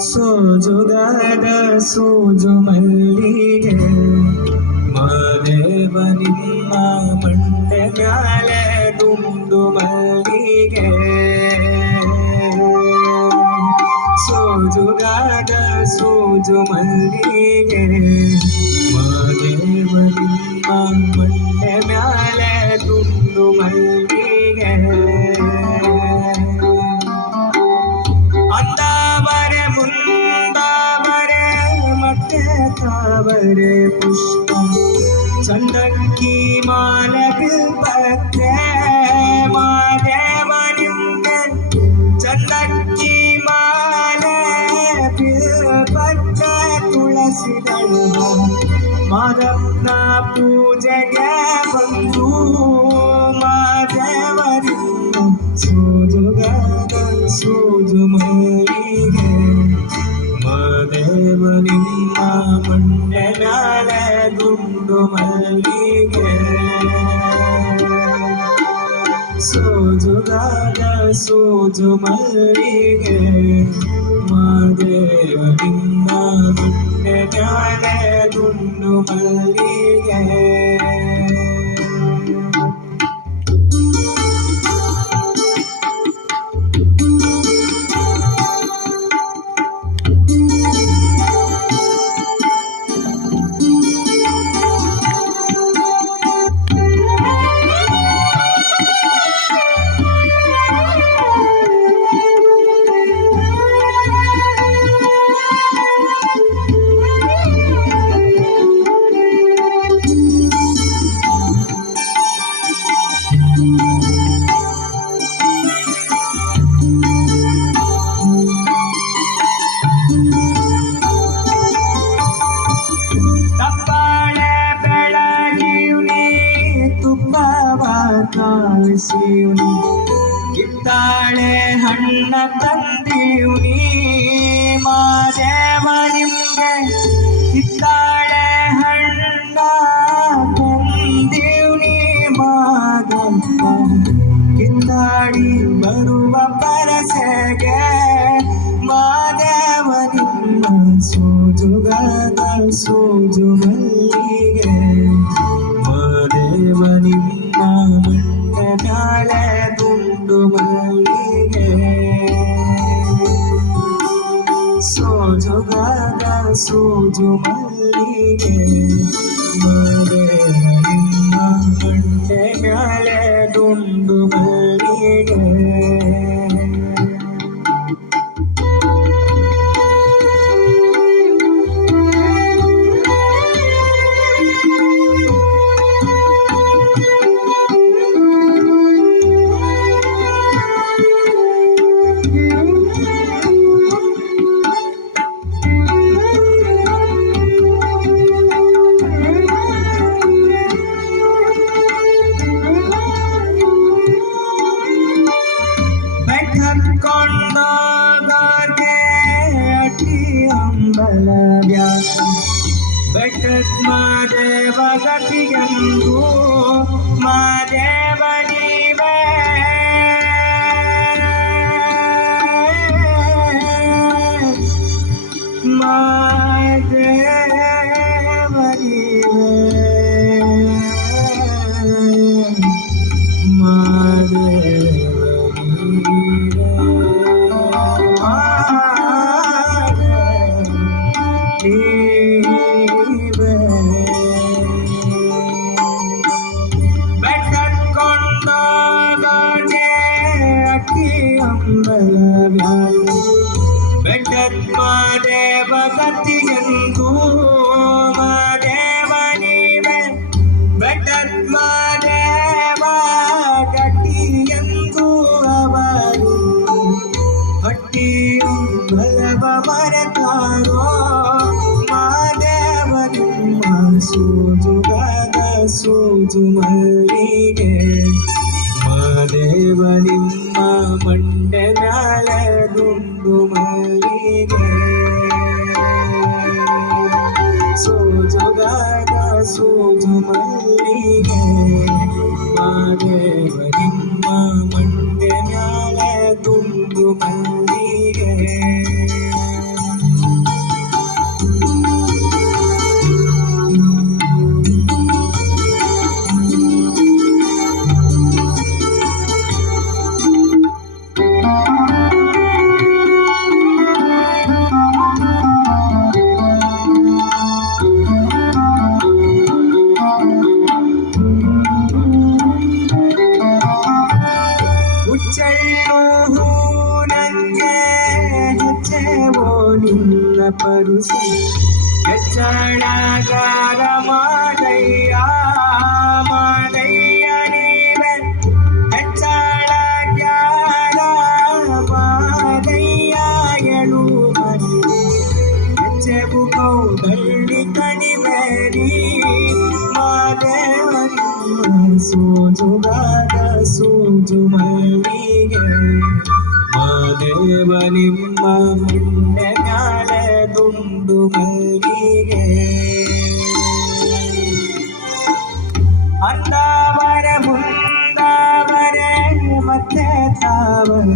ಸೋಜುಗಾದ ಸೋಜು ಮಲ್ಲಿಗೆ ಮಾದೇವ ನಿಮ್ಮ ಮಂಡೆ ಮ್ಯಾಲೆ ದುಂಡು ಮಲ್ಲಿಗೆ ಸೋಜುಗಾದ ಸೋಜು ಮಲ್ಲಿಗೆ ಮಾದೇವ ನಿಮ್ಮ ಮಂಡೆ ಮ್ಯಾಲೆ ದುಂಡು ಮಲ್ಲಿಗೆ ತಾವರೆ ಪುಷ್ಪ ಚಂದಕ್ಕಿ ಮಾಲಕ ಪತ್ರೆ ಮಾದೇವ ನಿಂಗೆ ಚಂದಕ್ಕಿ ಮಾಲ ಪತ್ರ ತುಳಸಿದಳು ಮಾದಪ್ಪನ ಪೂಜೆಗೆ ಬಂದು ಮಾದೇವರಿಂದ ಸೋಜುಗಾದ ಸೋಜು ಮಲ್ಲಿಗೆ ಮಾದೇವ ನಿಮ್ಮ ಮಂಡೆ ಮ್ಯಾಲೆ ದುಂಡು ಮಲ್ಲಿಗೆ ಸೋಜುಗಾದ ಸೋಜು ಮಲ್ಲಿಗೆ ಮಾದೇವ ನಿಮ್ಮ ಮಂಡೆ ಮ್ಯಾಲೆ ದುಂಡು ಮಲ್ಲಿಗೆ ಕಾಯಿಸಿಯುನಿ ಕಿತ್ತಾಳೆ ಹಣ್ಣ ತಂದಿಯುನಿ ಮಾದೇವ ನಿಮ್ಗೆ ಕಿತ್ತಾಳೆ ಹಣ್ಣ ತಂದಿಯುನಿ ಮಾದಪ್ಪ ಕಿತ್ತಾಡಿ ಬರುವ ಪರಸೆಗೆ ಮಾದೇವ ನಿಮ್ಮ ಸೋಜುಗಾದ ಸೋಜು ಮಲ್ಲಿಗೆ ಮಾದೇವ ನಿಮ್ಮ ಮಂಡೆ ಮ್ಯಾಲೆ ದುಂಡು ಮಲ್ಲಿಗೆ ಸೋಜುಗಾದ ಸೋಜು ಮಲ್ಲಿಗೆ ಮಾದೇವ ನಿಮ್ಮ ಮಂಡೆ ಮ್ಯಾಲೆ ದುಂಡು ಮಲ್ಲಿಗೆ ಕೊಂಡೋಗೋರ್ಗೆ ಅಟ್ಟಿ ಅಂಬಲ ವ್ಯಾಸ ಬೆಟ್ಟದ್ ಮಾದೇವ ಗತಿಗೆಂದು ಮಾದೇವ ನೀವೇ ಮಾದೇವ ನೀವೇ ಸೂಜು ಮಲ್ಲಿಗೆ ಮಾದೇವ ನಿಮ್ಮ ಮಂಡೆ ಮ್ಯಾಲ ದುಂಡು ಮಲ್ಲಿಗೆ ಸೋಜುಗಾದ ಸೂಜು ಮಲ್ಲಿಗೆ ಮಾದೇವ ನಿಮ್ಮ ಮಂಡೆ ಮ್ಯಾಲ ದುಂಡು ಮಲ್ಲಿಗೆ ಹುಚ್ಚೆಳ್ಳು ನಂಗೆ ಹೆಚ್ಚೆವೋ ನಿನ್ನ ಪರುಸಿ ಹೆಚ್ಚಳಗಾರ ಮಾದಯ್ಯ ಮಾದಯ್ಯ ನೀವೆ ಹೆಚ್ಚಳಗ್ಯಾರ ಮಾದಯ್ಯ ಎಳು ಮನಿ ಹೆಚ್ಚೆವು ಕೌದಳ್ಳಿ ಕಣಿವೆರಿ ಮಾದೇವನಿ ಸೋಜುಗಾದ ಸೂಜು ಮಲ್ಲಿಗೆ ಮಾದೇವ ನಿಮ್ಮ ಮಂಡೆ ಮ್ಯಾಲ ದುಂಡು ಮಲ್ಲಿಗೆ ಅಂದಾವರ ಮುಂದಾವರ ಮತ್ತೆ ತಾವರ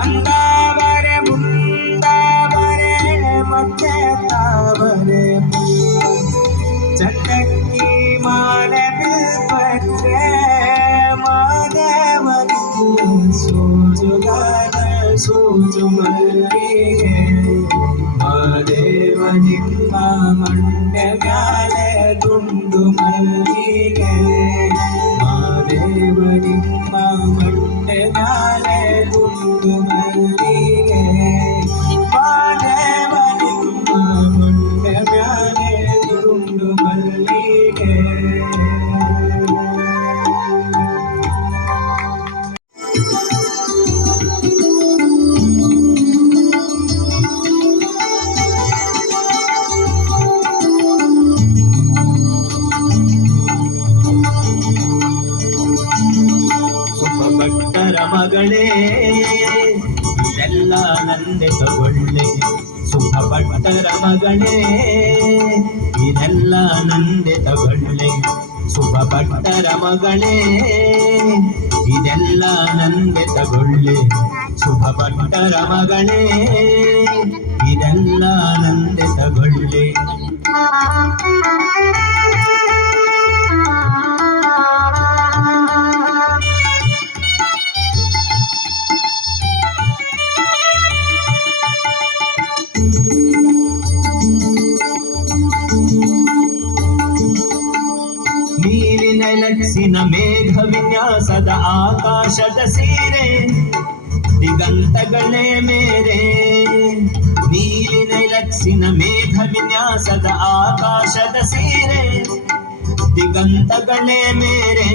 ಅಂದಾವರ ಮುಂದಾವರ ಮತ್ತೆ ತಾವರ ಚಂದಕ್ಕಿ ಮಾನವ ಮಾನವ ಸೂಜುಗಾರ ಸೂಜು ಮಲ್ಲಿಗೆ ಮಾದೇವ ನಿಮ್ಮ ಮಂಡೆ ಮ್ಯಾಲ ದುಂಡು ಮಲ್ಲಿಗೆ ಮಾದೇವ ನಿಮ್ಮ ಮಂಡೆ ಮ್ಯಾಲ ದುಂಡು ಮಲ್ಲಿಗೆ ಮಾದೇವ ನಿಮ್ಮ ಮಂಡೆ ಮ್ಯಾಲ ದುಂಡು ಮಲ್ಲಿಗೆ ಸುಬ್ಬಭಟ್ಟರ ಮಗಳೇ ಇದೆಲ್ಲ ನಂದೆ ತಗೊಳ್ಳೆ ಸುಬ್ಬಭಟ್ಟರ ಮಗಳೇ ಇದೆಲ್ಲ ನಂದೆ ತಗೊಳ್ಳೆ ಸುಬ್ಬಭಟ್ಟರ ಮಗಳೇ ಇದೆಲ್ಲ ನಂದೆ ತಗೊಳ್ಳೆ ಸುಬ್ಬಭಟ್ಟರ ಮಗಳೇ ಇದೆಲ್ಲ ನಂದೆ ತಗೊಳ್ಳೆ ನೀರಿನ ಲಕ್ಷಿನ ಮೇಘ ವಿನ್ಯಾಸದ ಆಕಾಶದ ಸೀರೆ ದಿಗಂತಗಳೇ ಮೇರೆ ನೀಲಿನ ಲಕ್ಷಿನ ಮೇಘ ವಿನ್ಯಾಸದ ಆಕಾಶದ ಸೀರೆ ದಿಗಂತಗಳೇ ಮೇರೆ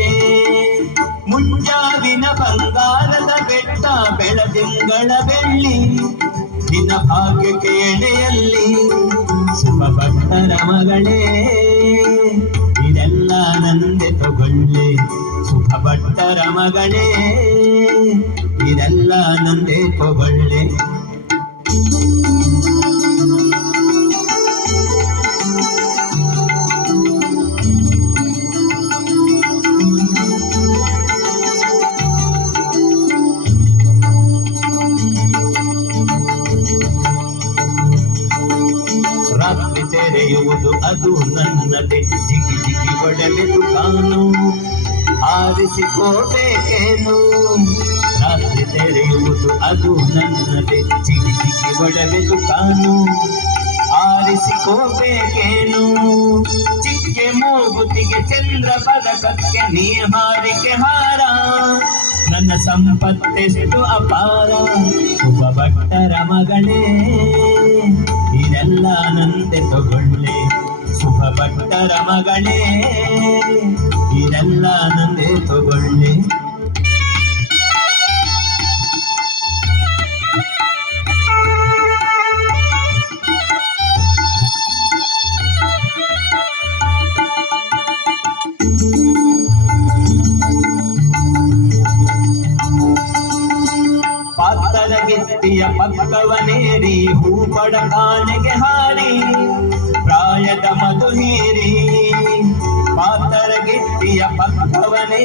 ಮುಂಜಾವಿನ ಬಂಗಾರದ ಬೆಟ್ಟ ಬೆಳದಿಂಗಳ ಬೆಳ್ಳಿ ದಿನ ಭಾಗ್ಯಕ್ಕೆ ಎಣೆಯಲ್ಲಿ ಸುಬ್ಬಭಟ್ಟರ ಮಗಳೇ ಇದೆಲ್ಲ ನಂದೆ ತಗೊಳ್ಳೆ ಸುಬ್ಬಭಟ್ಟರ ಮಗಳೇ ಇದೆಲ್ಲ ನಂದೆ ತಗೊಳ್ಳೆ ರಾತ್ರಿ ತೆರೆಯುವುದು ಅದು ನನ್ನದೆ ಜಿಗಿ ಜಿಗಿ ಒಡವೆದು ಕಾನು ಆರಿಸಿಕೋಬೇಕೇನು ರಾತ್ರಿ ತೆರೆಯುವುದು ಅದು ನನ್ನದೆ ಜಿಗಿ ಜಿಗಿ ಒಡವೆದು ಕಾನು ಆರಿಸಿಕೋಬೇಕೇನು ಚಿಕ್ಕೆ ಮೂಗುತಿಗೆ ಚಂದ್ರ ಪದಕಕ್ಕೆ ನೀ ಹಾರಿಕೆ ಹಾರ ನನ್ನ ಸಂಪತ್ತೆಷ್ಟು ಅಪಾರ ಸುಬ್ಬಭಟ್ಟರ ಮಗಳೇ ಇದೆಲ್ಲ ನಂದೆ ತಗೊಳ್ಳೆ ಸುಬ್ಬಭಟ್ಟರ ಮಗಳೇ ಇದೆಲ್ಲ ನಂದೆ ತಗೊಳ್ಳೆ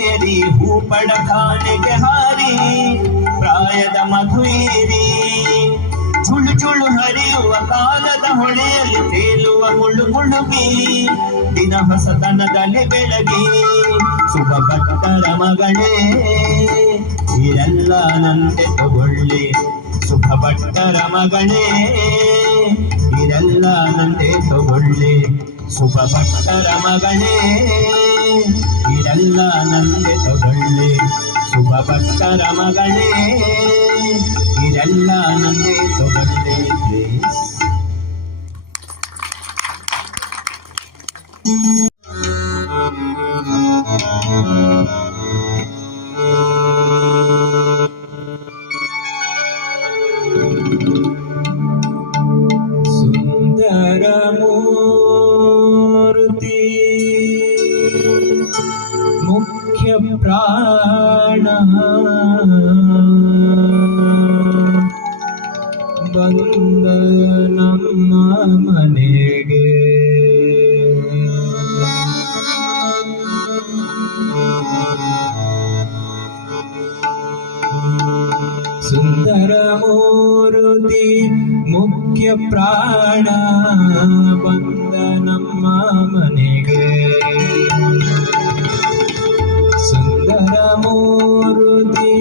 ಏರಿ ಹೂಪಡ ಖಾನೆಗೆ ಹಾರಿ ಪ್ರಾಯದ ಮಧುವೇರಿ ಚುಳು ಚುಳು ಹರಿಯುವ ಕಾಲದ ಹೊಳೆಯಲ್ಲಿ ತೇಲುವ ಮುಳ್ಳು ಮುಳುಗಿ ದಿನ ಹೊಸತನದಲ್ಲಿ ಬೆಳಗಿ ಶುಭ ಭಕ್ತರ ಮಗಳೇ ಇರೆಲ್ಲ ನಂತೆ ತಗೊಳ್ಳಿ ಶುಭ ಭಕ್ತರ ಮಗಳೇ ಇರೆಲ್ಲ ನಂತೆ ತಗೊಳ್ಳಿ ಶುಭ ಭಕ್ತರ ಮಗಳೇ ಇರೆಲ್ಲ ನಂತೆ ತಗೊಳ್ಳಿ ಶುಭ ಭಕ್ತರ ಮಗಳೇ ಇದೆಲ್ಲ ನಂದೆ ತಗೊಳ್ಳಿ ಪ್ಲೀಸ್. ಸುಂದರ ಮೂರ್ತಿ ಮುಖ್ಯ ಪ್ರಾಣ ಬಂದ ನಮ್ಮ ಮನೆಗೆ ಸುಂದರ ಮೂರ್ತಿ ಮುಖ್ಯ ಪ್ರಾಣ ಬಂದ ನಮ್ಮ ಮನೆಗೆ ಸುಂದರ ಮೂರ್ತಿ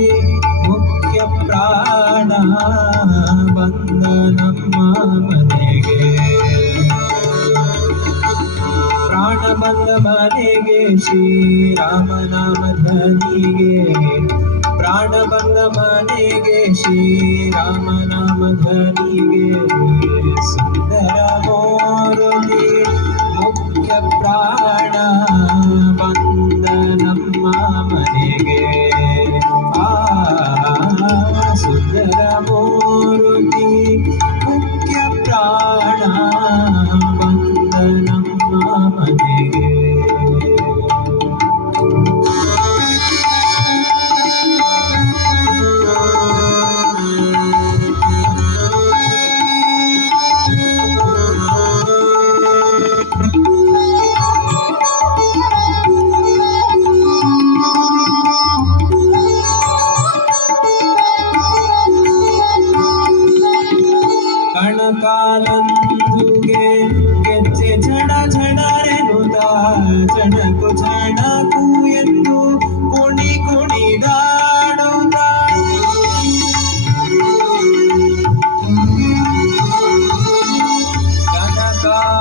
ಮುಖ್ಯ ಪ್ರಾಣ ಬಂದ ನಮ್ಮ ಮನೆಗೆ ಪ್ರಾಣ ಬಂದ ಮನೆಗೆ ಶ್ರೀರಾಮನಾಮ ಧ್ವನಿಗೆ ಪ್ರಾಣ ಬಂದ ಮನೆಗೆ ಶ್ರೀರಾಮನಾಮ ಧ್ವನಿಗೆ ಸುಂದರ ಮೂರ್ತಿ ಮುಖ್ಯ ಪ್ರಾಣ ಬಂದ ನಮ್ಮ ಮನೆಗೆ ಸುಂದರ ಮೂರ್ತಿ ಮುಖ್ಯ ಪ್ರಾಣ ಬಂದ ನಮ್ಮ ಮನೆಗೆ ಕಣಕಾಲಂದುಗೆ ಗೆಜ್ಜೆ ಝಡ ಝಡರೆನುತ ಚಣಕು ಚಣಕು ಎಂದು ಕುಣಿ ಕುಣಿದಾಡುತ್ತ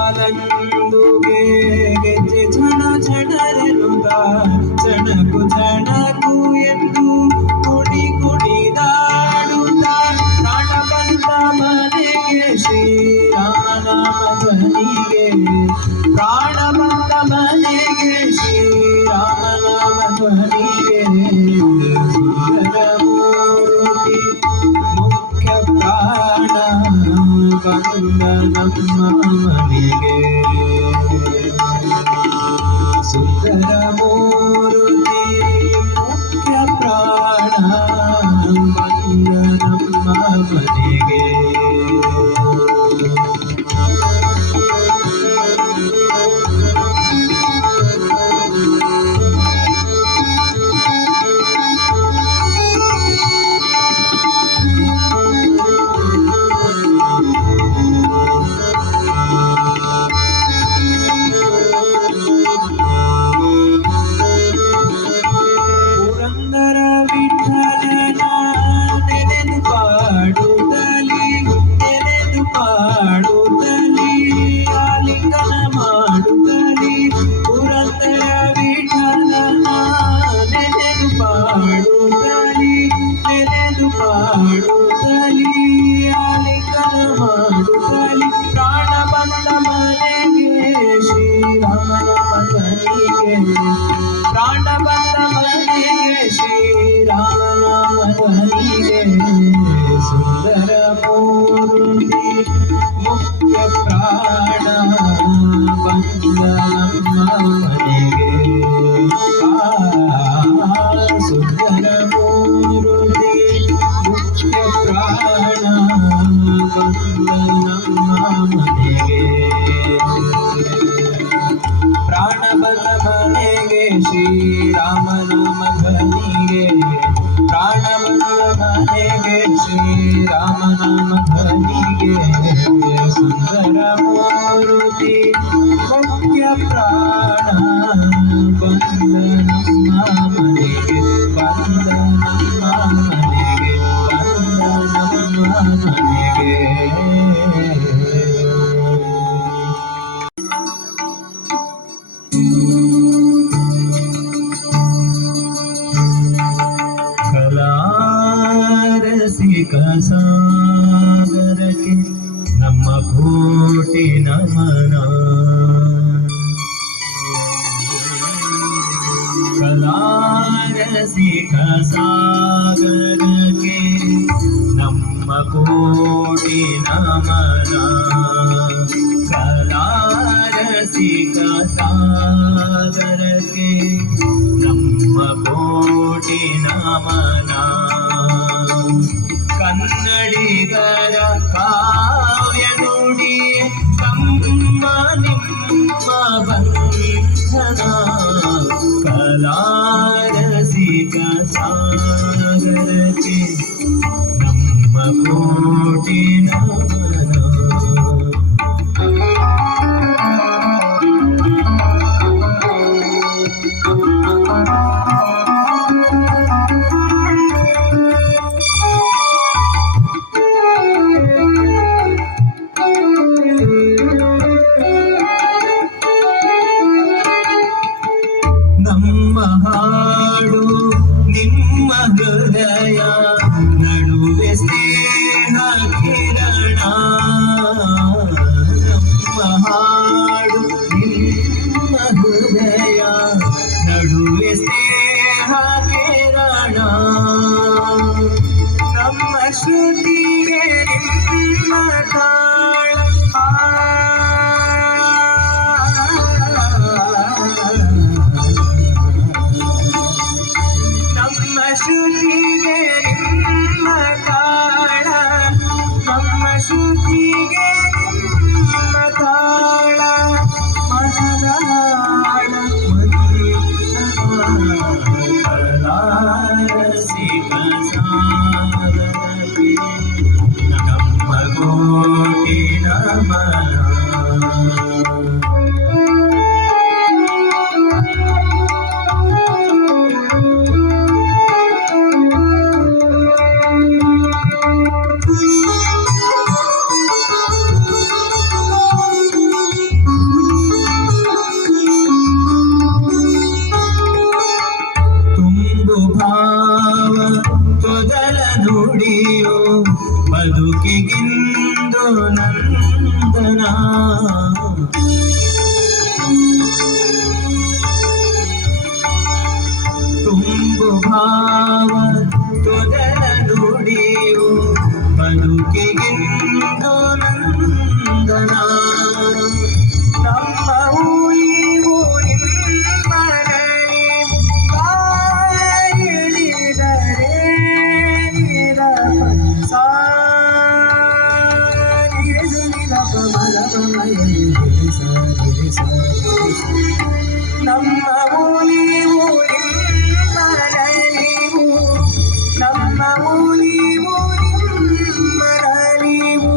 ಕಣಕಾಲಂದುಗೆ ಗೆಜ್ಜೆ ಝಡ ಝಡರೆನುತ ಚಣಕು ಚಣಕು ಎಂದು ಕುಣಿ ಕುಣಿದಾಡುತ್ತ ಪ್ರಾಣ ಬಂದ ಮನೆಗೆ ಶ್ರೀರಾಮನಾಮ ಧ್ವನಿಗೆ ಪ್ರಾಣ ಬಂದ ಮನೆಗೆ ಶ್ರೀರಾಮನಾಮ ಧ್ವನಿಗೆ ಸುಂದರ ಮೂರ್ತಿ ಮುಖ್ಯ ಪ್ರಾಣ ಬಂದ ನಮ್ಮ ಮನೆಗೆ ಸುಂದರ ಮೂರ್ತಿ ಮುಖ್ಯ ಪ್ರಾಣ ಬಂದ ನಮ್ಮ ಮನೆಗೆ ಪುರಂದರ ವಿಠಲನ ನೆನೆದು ಪಾಡುತ್ತಲಿ ಆಲಿಂಗನ ಮಾಡುತ್ತಲಿ ಪುರಂದರ ವಿಠಲನ ನೆನೆದು ಪಾಡುತ್ತಲಿ ಆಲಿಂಗನ ಮಾಡುತ್ತಲಿ ಪ್ರಾಣ ಬಂದ ಮನೆಗೆ ಶ್ರೀರಾಮನಾಮ ಧ್ವನಿಗೆ ಪ್ರಾಣ ಬಂದ ಮನೆಗೆ ಶ್ರೀರಾಮನಾಮ ಧ್ವನಿಗೆ ಸುಂದರ ಮೂರ್ತಿ ಮುಖ್ಯ ಪ್ರಾಣ ಬಂದ ನಮ್ಮ ಮನೆಗೆ ಸುಂದರ ಮೂರ್ತಿ ಮುಖ್ಯ ಪ್ರಾಣ ಬಂದ ನಮ್ಮ ಮನೆಗೆ ಪ್ರಾಣ ಬಂದ ಮನೆಗೆ ಶ್ರೀರಾಮನಾಮ ಮೂರ್ತಿ ಮುಖ್ಯ ಪ್ರಾಣ ಬಂದ ನಮ್ಮ ಮನೆಗೆ ಬಂದ ನಮ್ಮ ಮನೆಗೆ ಬಂದ ನಮ್ಮ ಮನೆಗೆ ಕಲಾರಸಿಕ ಸಾಗರಕ್ಕೆ ನಮ್ಮ ಕೋಟಿ ನಮನ ಕಲಾರಸಿಕ ಸಾಗರಕ್ಕೆ ನಮ್ಮ ಕೋಟಿ ನಮನ ಕಲಾರಸಿಕ ಸಾಗರಕ್ಕೆ ನಮ್ಮ ಕೋಟಿ ನಮನ ಕನ್ನಡಿಗರ ಕಾವ್ಯ ನುಡಿ ತಮ್ಮ ನಿಮ್ಮ ಬಂಧನ ಕಲಾರಸಿಕ ಸಾಗರಕ್ಕೆ ನಮ್ಮ ಕೋಟಿ ನಮನ ನಮ್ಮ ಹಾಡು ನಿಮ್ಮ ಹೃದಯ ನಡುವೆ ಸ್ನೇಹ ಕಿರಣ ನಮ್ಮ ಹಾಡು ನಿಮ್ಮ ಹೃದಯ ನಡುವೆ ಸ್ನೇಹ ಕಿರಣ ನಮ್ಮ ಶ್ರುತಿಗೆ ನಿಮ್ಮ ತಾಳ ಶ್ರುತಿಗೆ ನಿಮ್ಮ ತಾಳ ನಮ್ಮ ಶ್ರುತಿಗೆ ನಿಮ್ಮ ತಾಳ ಮನದಾಳ ಕಲಾರಸಿಕ ಸಾಗರಕ್ಕೆ ನಮ್ಮ ಕೋಟಿ ನಮನ ಭಾವ ತೊದಲ ನುಡಿಯೋ ಬದುಕಿಗಿಂದು ನಂದನ ತುಂಬು ಭಾವ ತೊದಲ ನುಡಿಯೋ ಬದುಕಿಗಿಂದು ನಂದನ ನಮ್ಮ ಊರಿಗೂ ನಿಮ್ಮ ನಲಿವು ನಮ್ಮ ಊರಿಗೂ ನಿಮ್ಮ ನಲಿವು ನಮ್ಮ ಊರಿಗೂ ನಿಮ್ಮ ನಲಿವು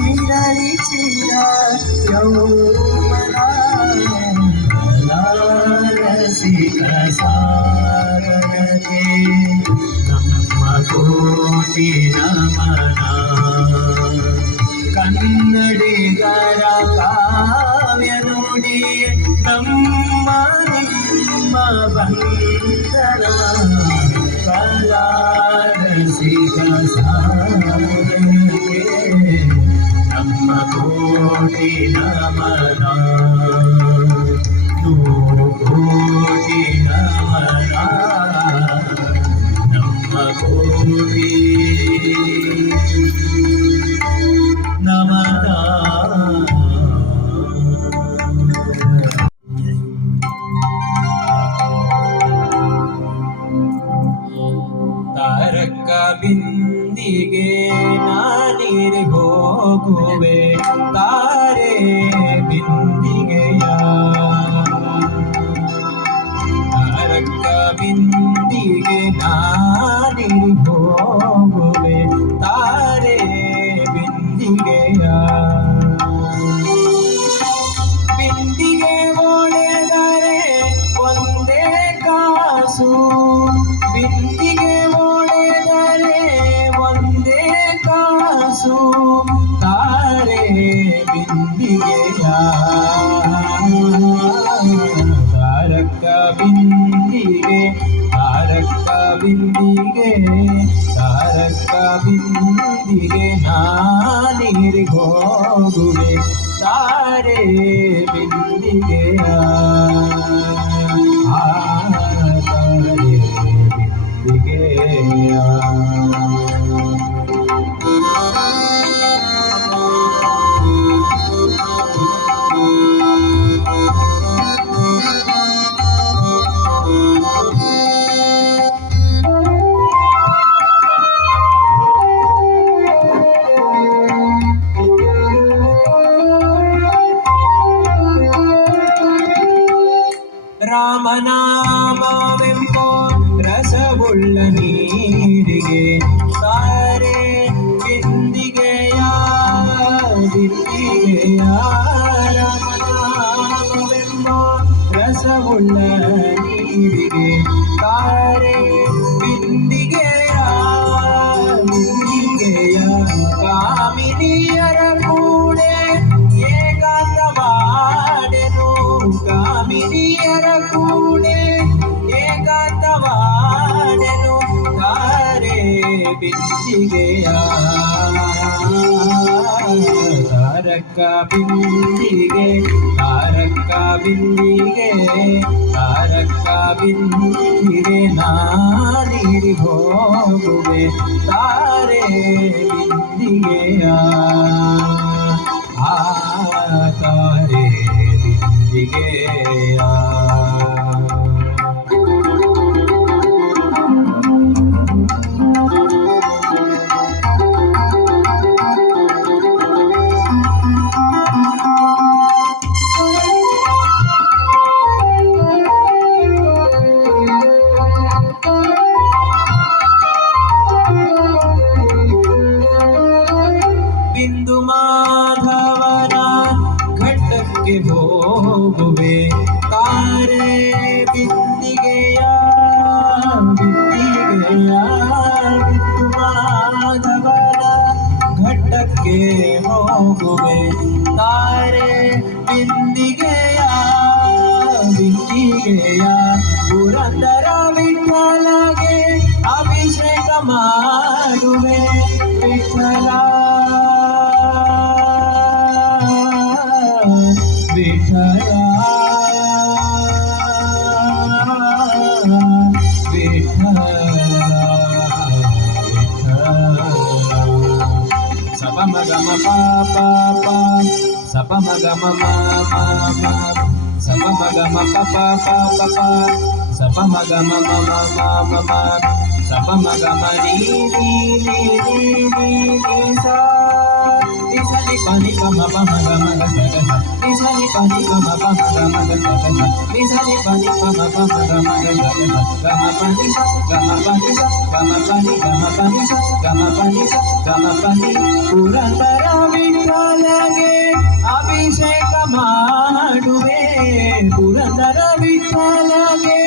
ನಿರಳಿಸಿದ ಯೌವನ ಕಲಾರಸಿಕ ಸಾಗರಕ್ಕೆ ನಮ್ಮ ಕೋಟಿ ನಮನ ಕನ್ನಡಿಗರ ಕಾವ್ಯ ನುಡಿ ನಮ್ಮ ನಿಮ್ಮ ಬಂಧನ ಕಲಾರಸಿಕ ಸಾಗರಕ್ಕೆ ನಮ್ಮ ಕೋಟಿ ನಮನ ನೂರು ಕೋಟಿ ನಮನ ನಮ್ಮ ಕೋಟಿ ನಮನ ತಾರಕ ಬಿಂದಿಗೆ ನಾನಿರಿ ಹೋಗುವೆ ತಾರೆ ಬಿಂದಿಗೆಯ ತಾರಕ ಬಿಂದಿಗೆ ನಾನಿರಿ ಹೋಗುವೆ ತಾರೆ ಬಿಂದಿಗೆಯ ತಾರಕ ಬಿಂದಿಗೆ ತಾರಕ ಬಿಂದಿಗೆ ತಾರಕ ಬಿಂದಿಗೆ ನಾನೀರಿಗೆ ಹೋಗುವೆ ತಾರೆ ಬಿಂದಿಗೆಯ ತಾರೆ ಬಿಂದಿಗೆಯ ರಾಮನಾಮವೆಂಬೋ ರಸವುಳ್ಳ ನೀರಿಗೆ ತಾರೆ ಬಿಂದಿಗೆಯ ಬಿಂದಿಗೆಯ ರಾಮನಾಮವೆಂಬೋ ರಸವುಳ್ಳ ನೀರಿಗೆ ತಾರೆ ಬಿಂದಿಗೆಯ ಬಿಂದಿಗೆಯ ಕಾಮಿನಿಯರ ಕೂಡೆ ಏಕಾಂತವಾಡೆನು ಕಾಮಿನಿಯರ ಕೂಡೆ ಏಕಾಂತವಾಡೆನು ತಾರೆ ಬಿಂದಿಗೆಯ ತಾರಕ ಬಿಂದಿಗೆ ತಾರಕ ಬಿಂದಿಗೆ ತಾರಕ ಬಿಂದಿಗೆ ನಾನೀರಿ ಹೋಗುವೆ ತಾರೆ ಬಿಂದಿಗೆಯ ತಾರೆ ಬಿಂದಿಗೆಯ ಬಿಂದು ಮಾಧವನ ಘಟ್ಟಕ್ಕೆ ಹೋಗುವೆ ತಾರೆ ಬಿಂದಿಗೆಯ ಬಿಂದಿಗೆಯ ಬಿಂದು ಮಾಧವನ ಘಟ್ಟಕ್ಕೆ ಹೋಗುವೆ ತಾರೆ ಬಿಂದಿಗೆಯ ಬಿಂದಿಗೆಯ ಪುರಂದರ ವಿಠಲಗೆ ಅಭಿಷೇಕ ಮಾಡುವೆ ವಿಠಲ ವಿಠಲ ವಿಠಲ ಸಪಮಗಮ ಪಾಪ ಸಪಮಗಮ ಸಪಮಗಮ ಪಪ ಪಾಪ ಸಪಮಗಮ ಮಮ ಮಮ ಸಪಮಗಮ ನೀ ಸಾ ನಿಸನಿ ಪನಿ ಪಮ ಪಮ ಗಮ ಗಸ ನಿಸನಿ ಪನಿ ಪಮ ಪಮ ಗಮ ಗಸ ನಿಸನಿ ಪನಿ ಪಮ ಪಮ ಗಮ ಗಸ ಗಮ ಪನಿ ಸ ಗಮ ಪನಿ ಸ ಗಮ ಪನಿ ಗಮ ಪನಿ ಸ ಗಮ ಪನಿ ಸ ಗಮ ಪನಿ ಪುರಂದರ ವಿಠಲಗೆ ಅಭಿಷೇಕ ಮಾಡುವೆ ಪುರಂದರ ವಿಠಲಗೆ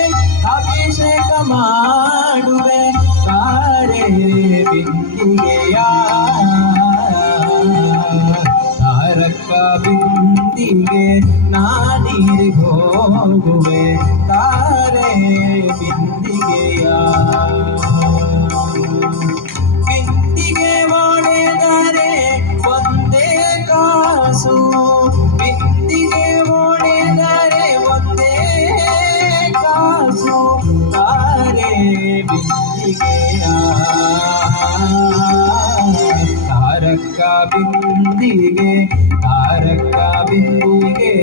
ಅಭಿಷೇಕ ಮಾಡುವೆ ತಾರೆ ಬಿಂದಿಗೆಯ ತಾರಕ ಬಿಂದಿಗೆ ನಾನೀರಿ ಹೋಗುವೆ ತಾರೆ ಬಿಂದಿಗೆಯ ಬಿಂದಿಗೆ ಒಡೆದರೆ ಒಂದೇ ಕಾಸು ಬಿಂದಿಗೆ ಒಡೆದರೆ ಒಂದೇ ಕಾಸು ತಾರೆ ಬಿಂದಿಗೆಯ ತಾರಕ ಬಿಂದಿಗೆ ತಾರಕ ಬಿಂದಿಗೆ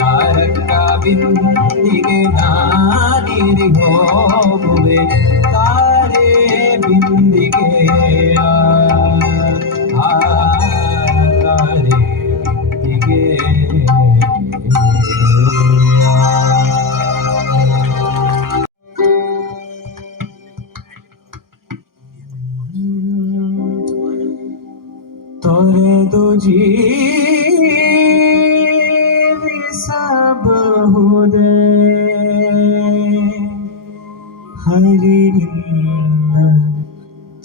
ತಾರಕ ಬಿಂದಿಗೆ ನಾನೀರಿ ಹೋಗುವೆ ತಾರೆ ಬಿಂದಿಗೆಯ ತಾರೆ ಬಿಂದಿಗೆಯ ತೊರೆದು ಜೀವಿಸಬಹುದೇ ಹರಿ ನಿನ್ನ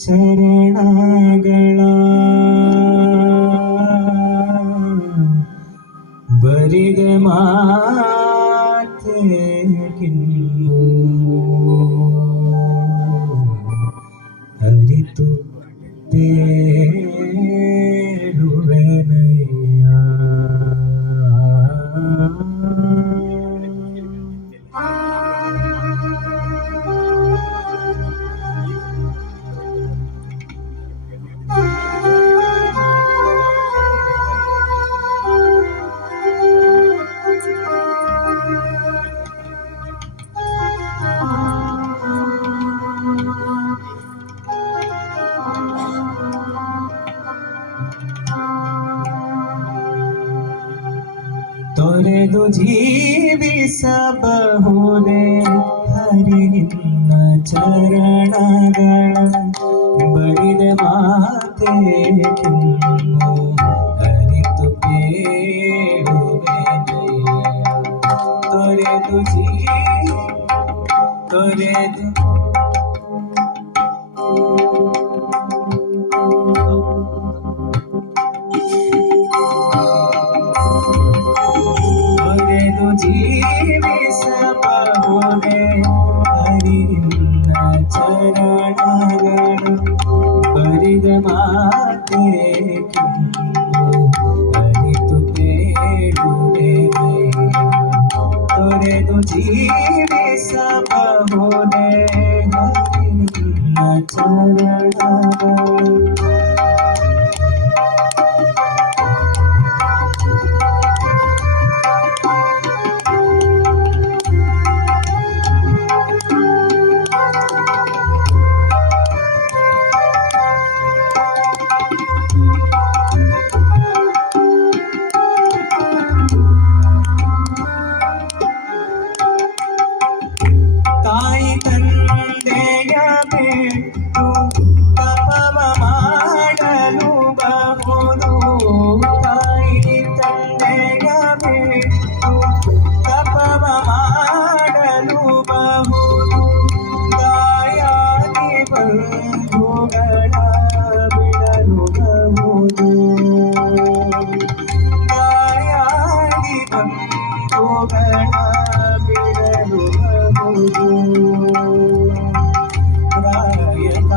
ಚರಣಗಳ ಬರಿದ ಮಾತೆಗಿನ್ನು ಅರಿತು ಬೇಡುವೆನಯ್ಯ. ತೊರೆದು ಜೀವಿಸಬಹುದೇ ಹರಿ ನಿನ್ನ ಚರಣಗಳ ಬರಿದ ಮಾತೆಗಿನ್ನು ಅರಿತು ಬೇಡುವೆನಯ್ಯ. ತೊರೆದು ಜೀವಿಸಬಹುದೇ ಹರಿ ನಿನ್ನ ಚರಣಗಳು ಬರಿದ ಮಾತೆಗಿನ್ನು ಅರಿತು ಬೇಡುವೆನಯ್ಯ. ತೊರೆದು ಜೀವಿಸಬಹುದೇ ಹರಿ ನಿನ್ನ ಚರಣಗಳು. ತಾಯಿ ತಂದೆಯ ಬಿಟ್ಟು ತಪವ ಮಾಡಲು ಬಹುದು. ತಾಯಿ ತಂದೆಯ ಬಿಟ್ಟು ತಪವ ಮಾಡಲು ಬಹುದು. ತಾಯಾಗಿ ಬಂಧುಗಳ ಬಿಡಲು ಬಹುದು. ತಾಯಾಗಿ ಬಂಧುಗಳ ಬಿಡಲು ಬಹುದು. ರಾಯತ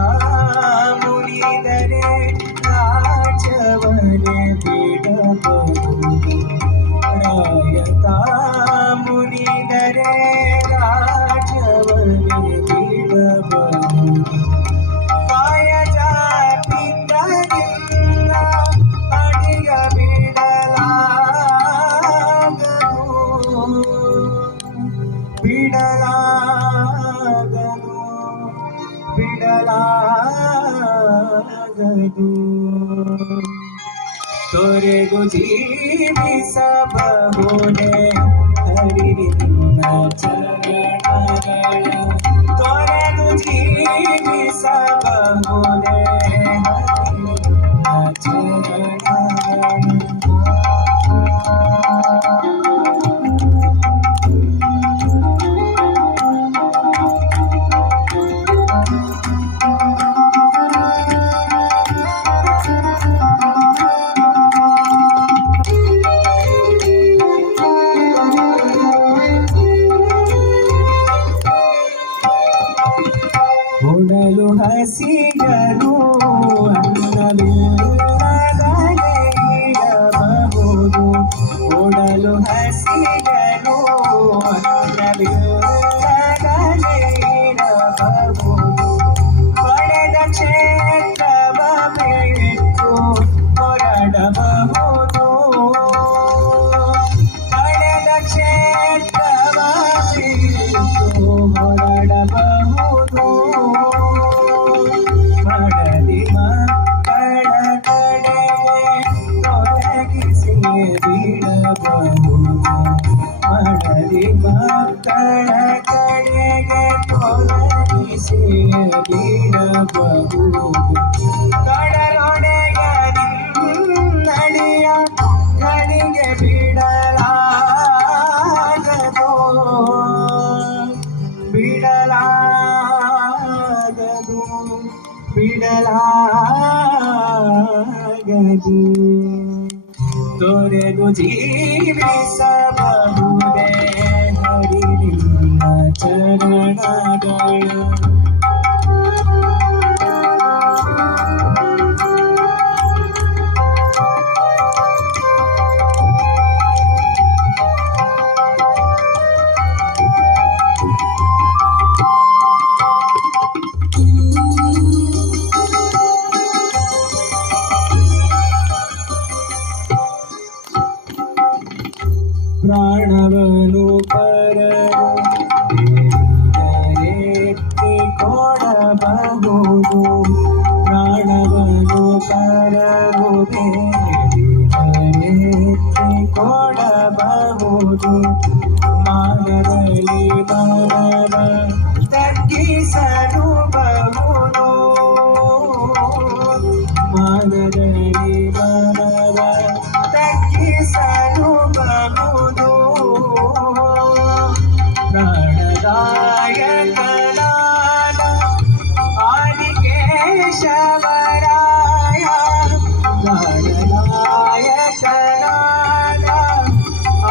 ಮುನಿದರೆ ರಾಜವನೇ ಬಿಡಬಹುದು. ರಾಯತ ಮುನಿದರೆ ರಾಜವನೇ ಬಿಡಬಹುದು. ಕಾಯಜ ಪಿತರಿಂದ ಅಡಿಗ ಬಿಡಲಾಗದು. ತೊರೆದು ಜೀವಿಸಬಹುದೇ ಹರಿ ನಿನ್ನ ಚರಣಗಳ. ತೊರೆದು ಜೀವಿಸಬಹುದೇ ಹರಿ ನಿನ್ನ ಚರಣಗಳ. ಕೊಡಲು ಹಸಿಗರು ಅನ್ನವಿಲ್ಲದಲೇ ಇರಬಹುದು. ಕೊಡಲು ಹಸಿಗರು ಅನ್ನವಿಲ್ಲದಲೇ ಇರಬಹುದು. ಪಡೆದ ಕ್ಷೇತ್ರವ ಬಿಟ್ಟು ಹೊರಡಬಹುದು. ಪಡೆದ ಕ್ಷೇತ್ರವ ಬಿಟ್ಟು ಹೊರಡಬಹುದು. ಮಡದಿ ಮಕ್ಕಳ ಕಡೆಗೆ ತೊಲಗಿಸಿ ಬಿಡಬಹುದು. ಮಡದಿ ಮಕ್ಕಳ ಕಡೆಗೆ ತೊಲಗಿಸಿ ಬಿಡಬಹುದು. ಕಡಲೊಡೆಯ ನಿನ್ನಡಿಯ ಗಳಿಗೆ ಬಿಡಲಾಗದು. ಬಿಡಲಾಗದು. ತೊರೆ ತೊರೆದು ಜೀವಿಸಬಹುದೇ ಹರಿ ನಿನ್ನ ಚರಣಗಳು. ಪ್ರಾಣವನು ಪರರು ಬೇರೆತ್ತಿ ಕೊಡಬಹುದು, ಪ್ರಾಣವನು ಪರರು ಬೇರೆತ್ತಿ ಕೊಡಬಹುದು. ಮಾನದಲ್ಲಿ ಮನವ ತಗ್ಗಿಸಲು ಬಹುದು, ಮಾನದಲ್ಲಿ ಮನವ ತಗ್ಗಿಸಲು ಬಹುದು. ಪ್ರಾಣದಾಯಕನಾದ ಆದಿಕೇಶವರಾಯ, ಪ್ರಾಣದಾಯಕನಾದ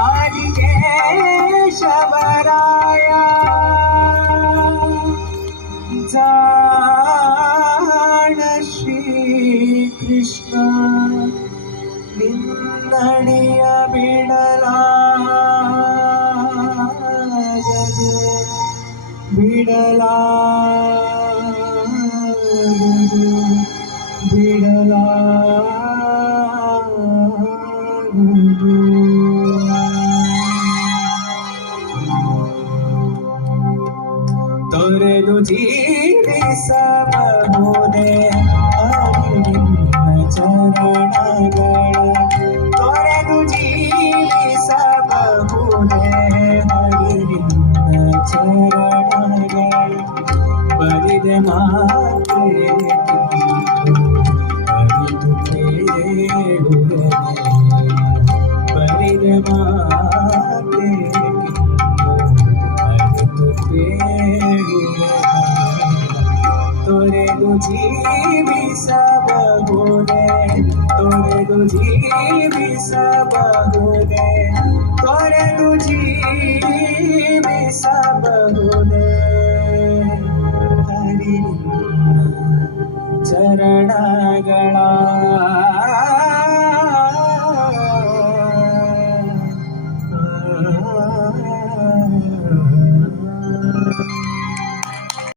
ಆದಿಕೇಶವರಾಯ. ಜಾಣ ಶ್ರೀ ಕೃಷ್ಣ ನಿನ್ನಡಿಯ ಬಿಡಲಾಗದು, ಬಿಡಲಾಗದು.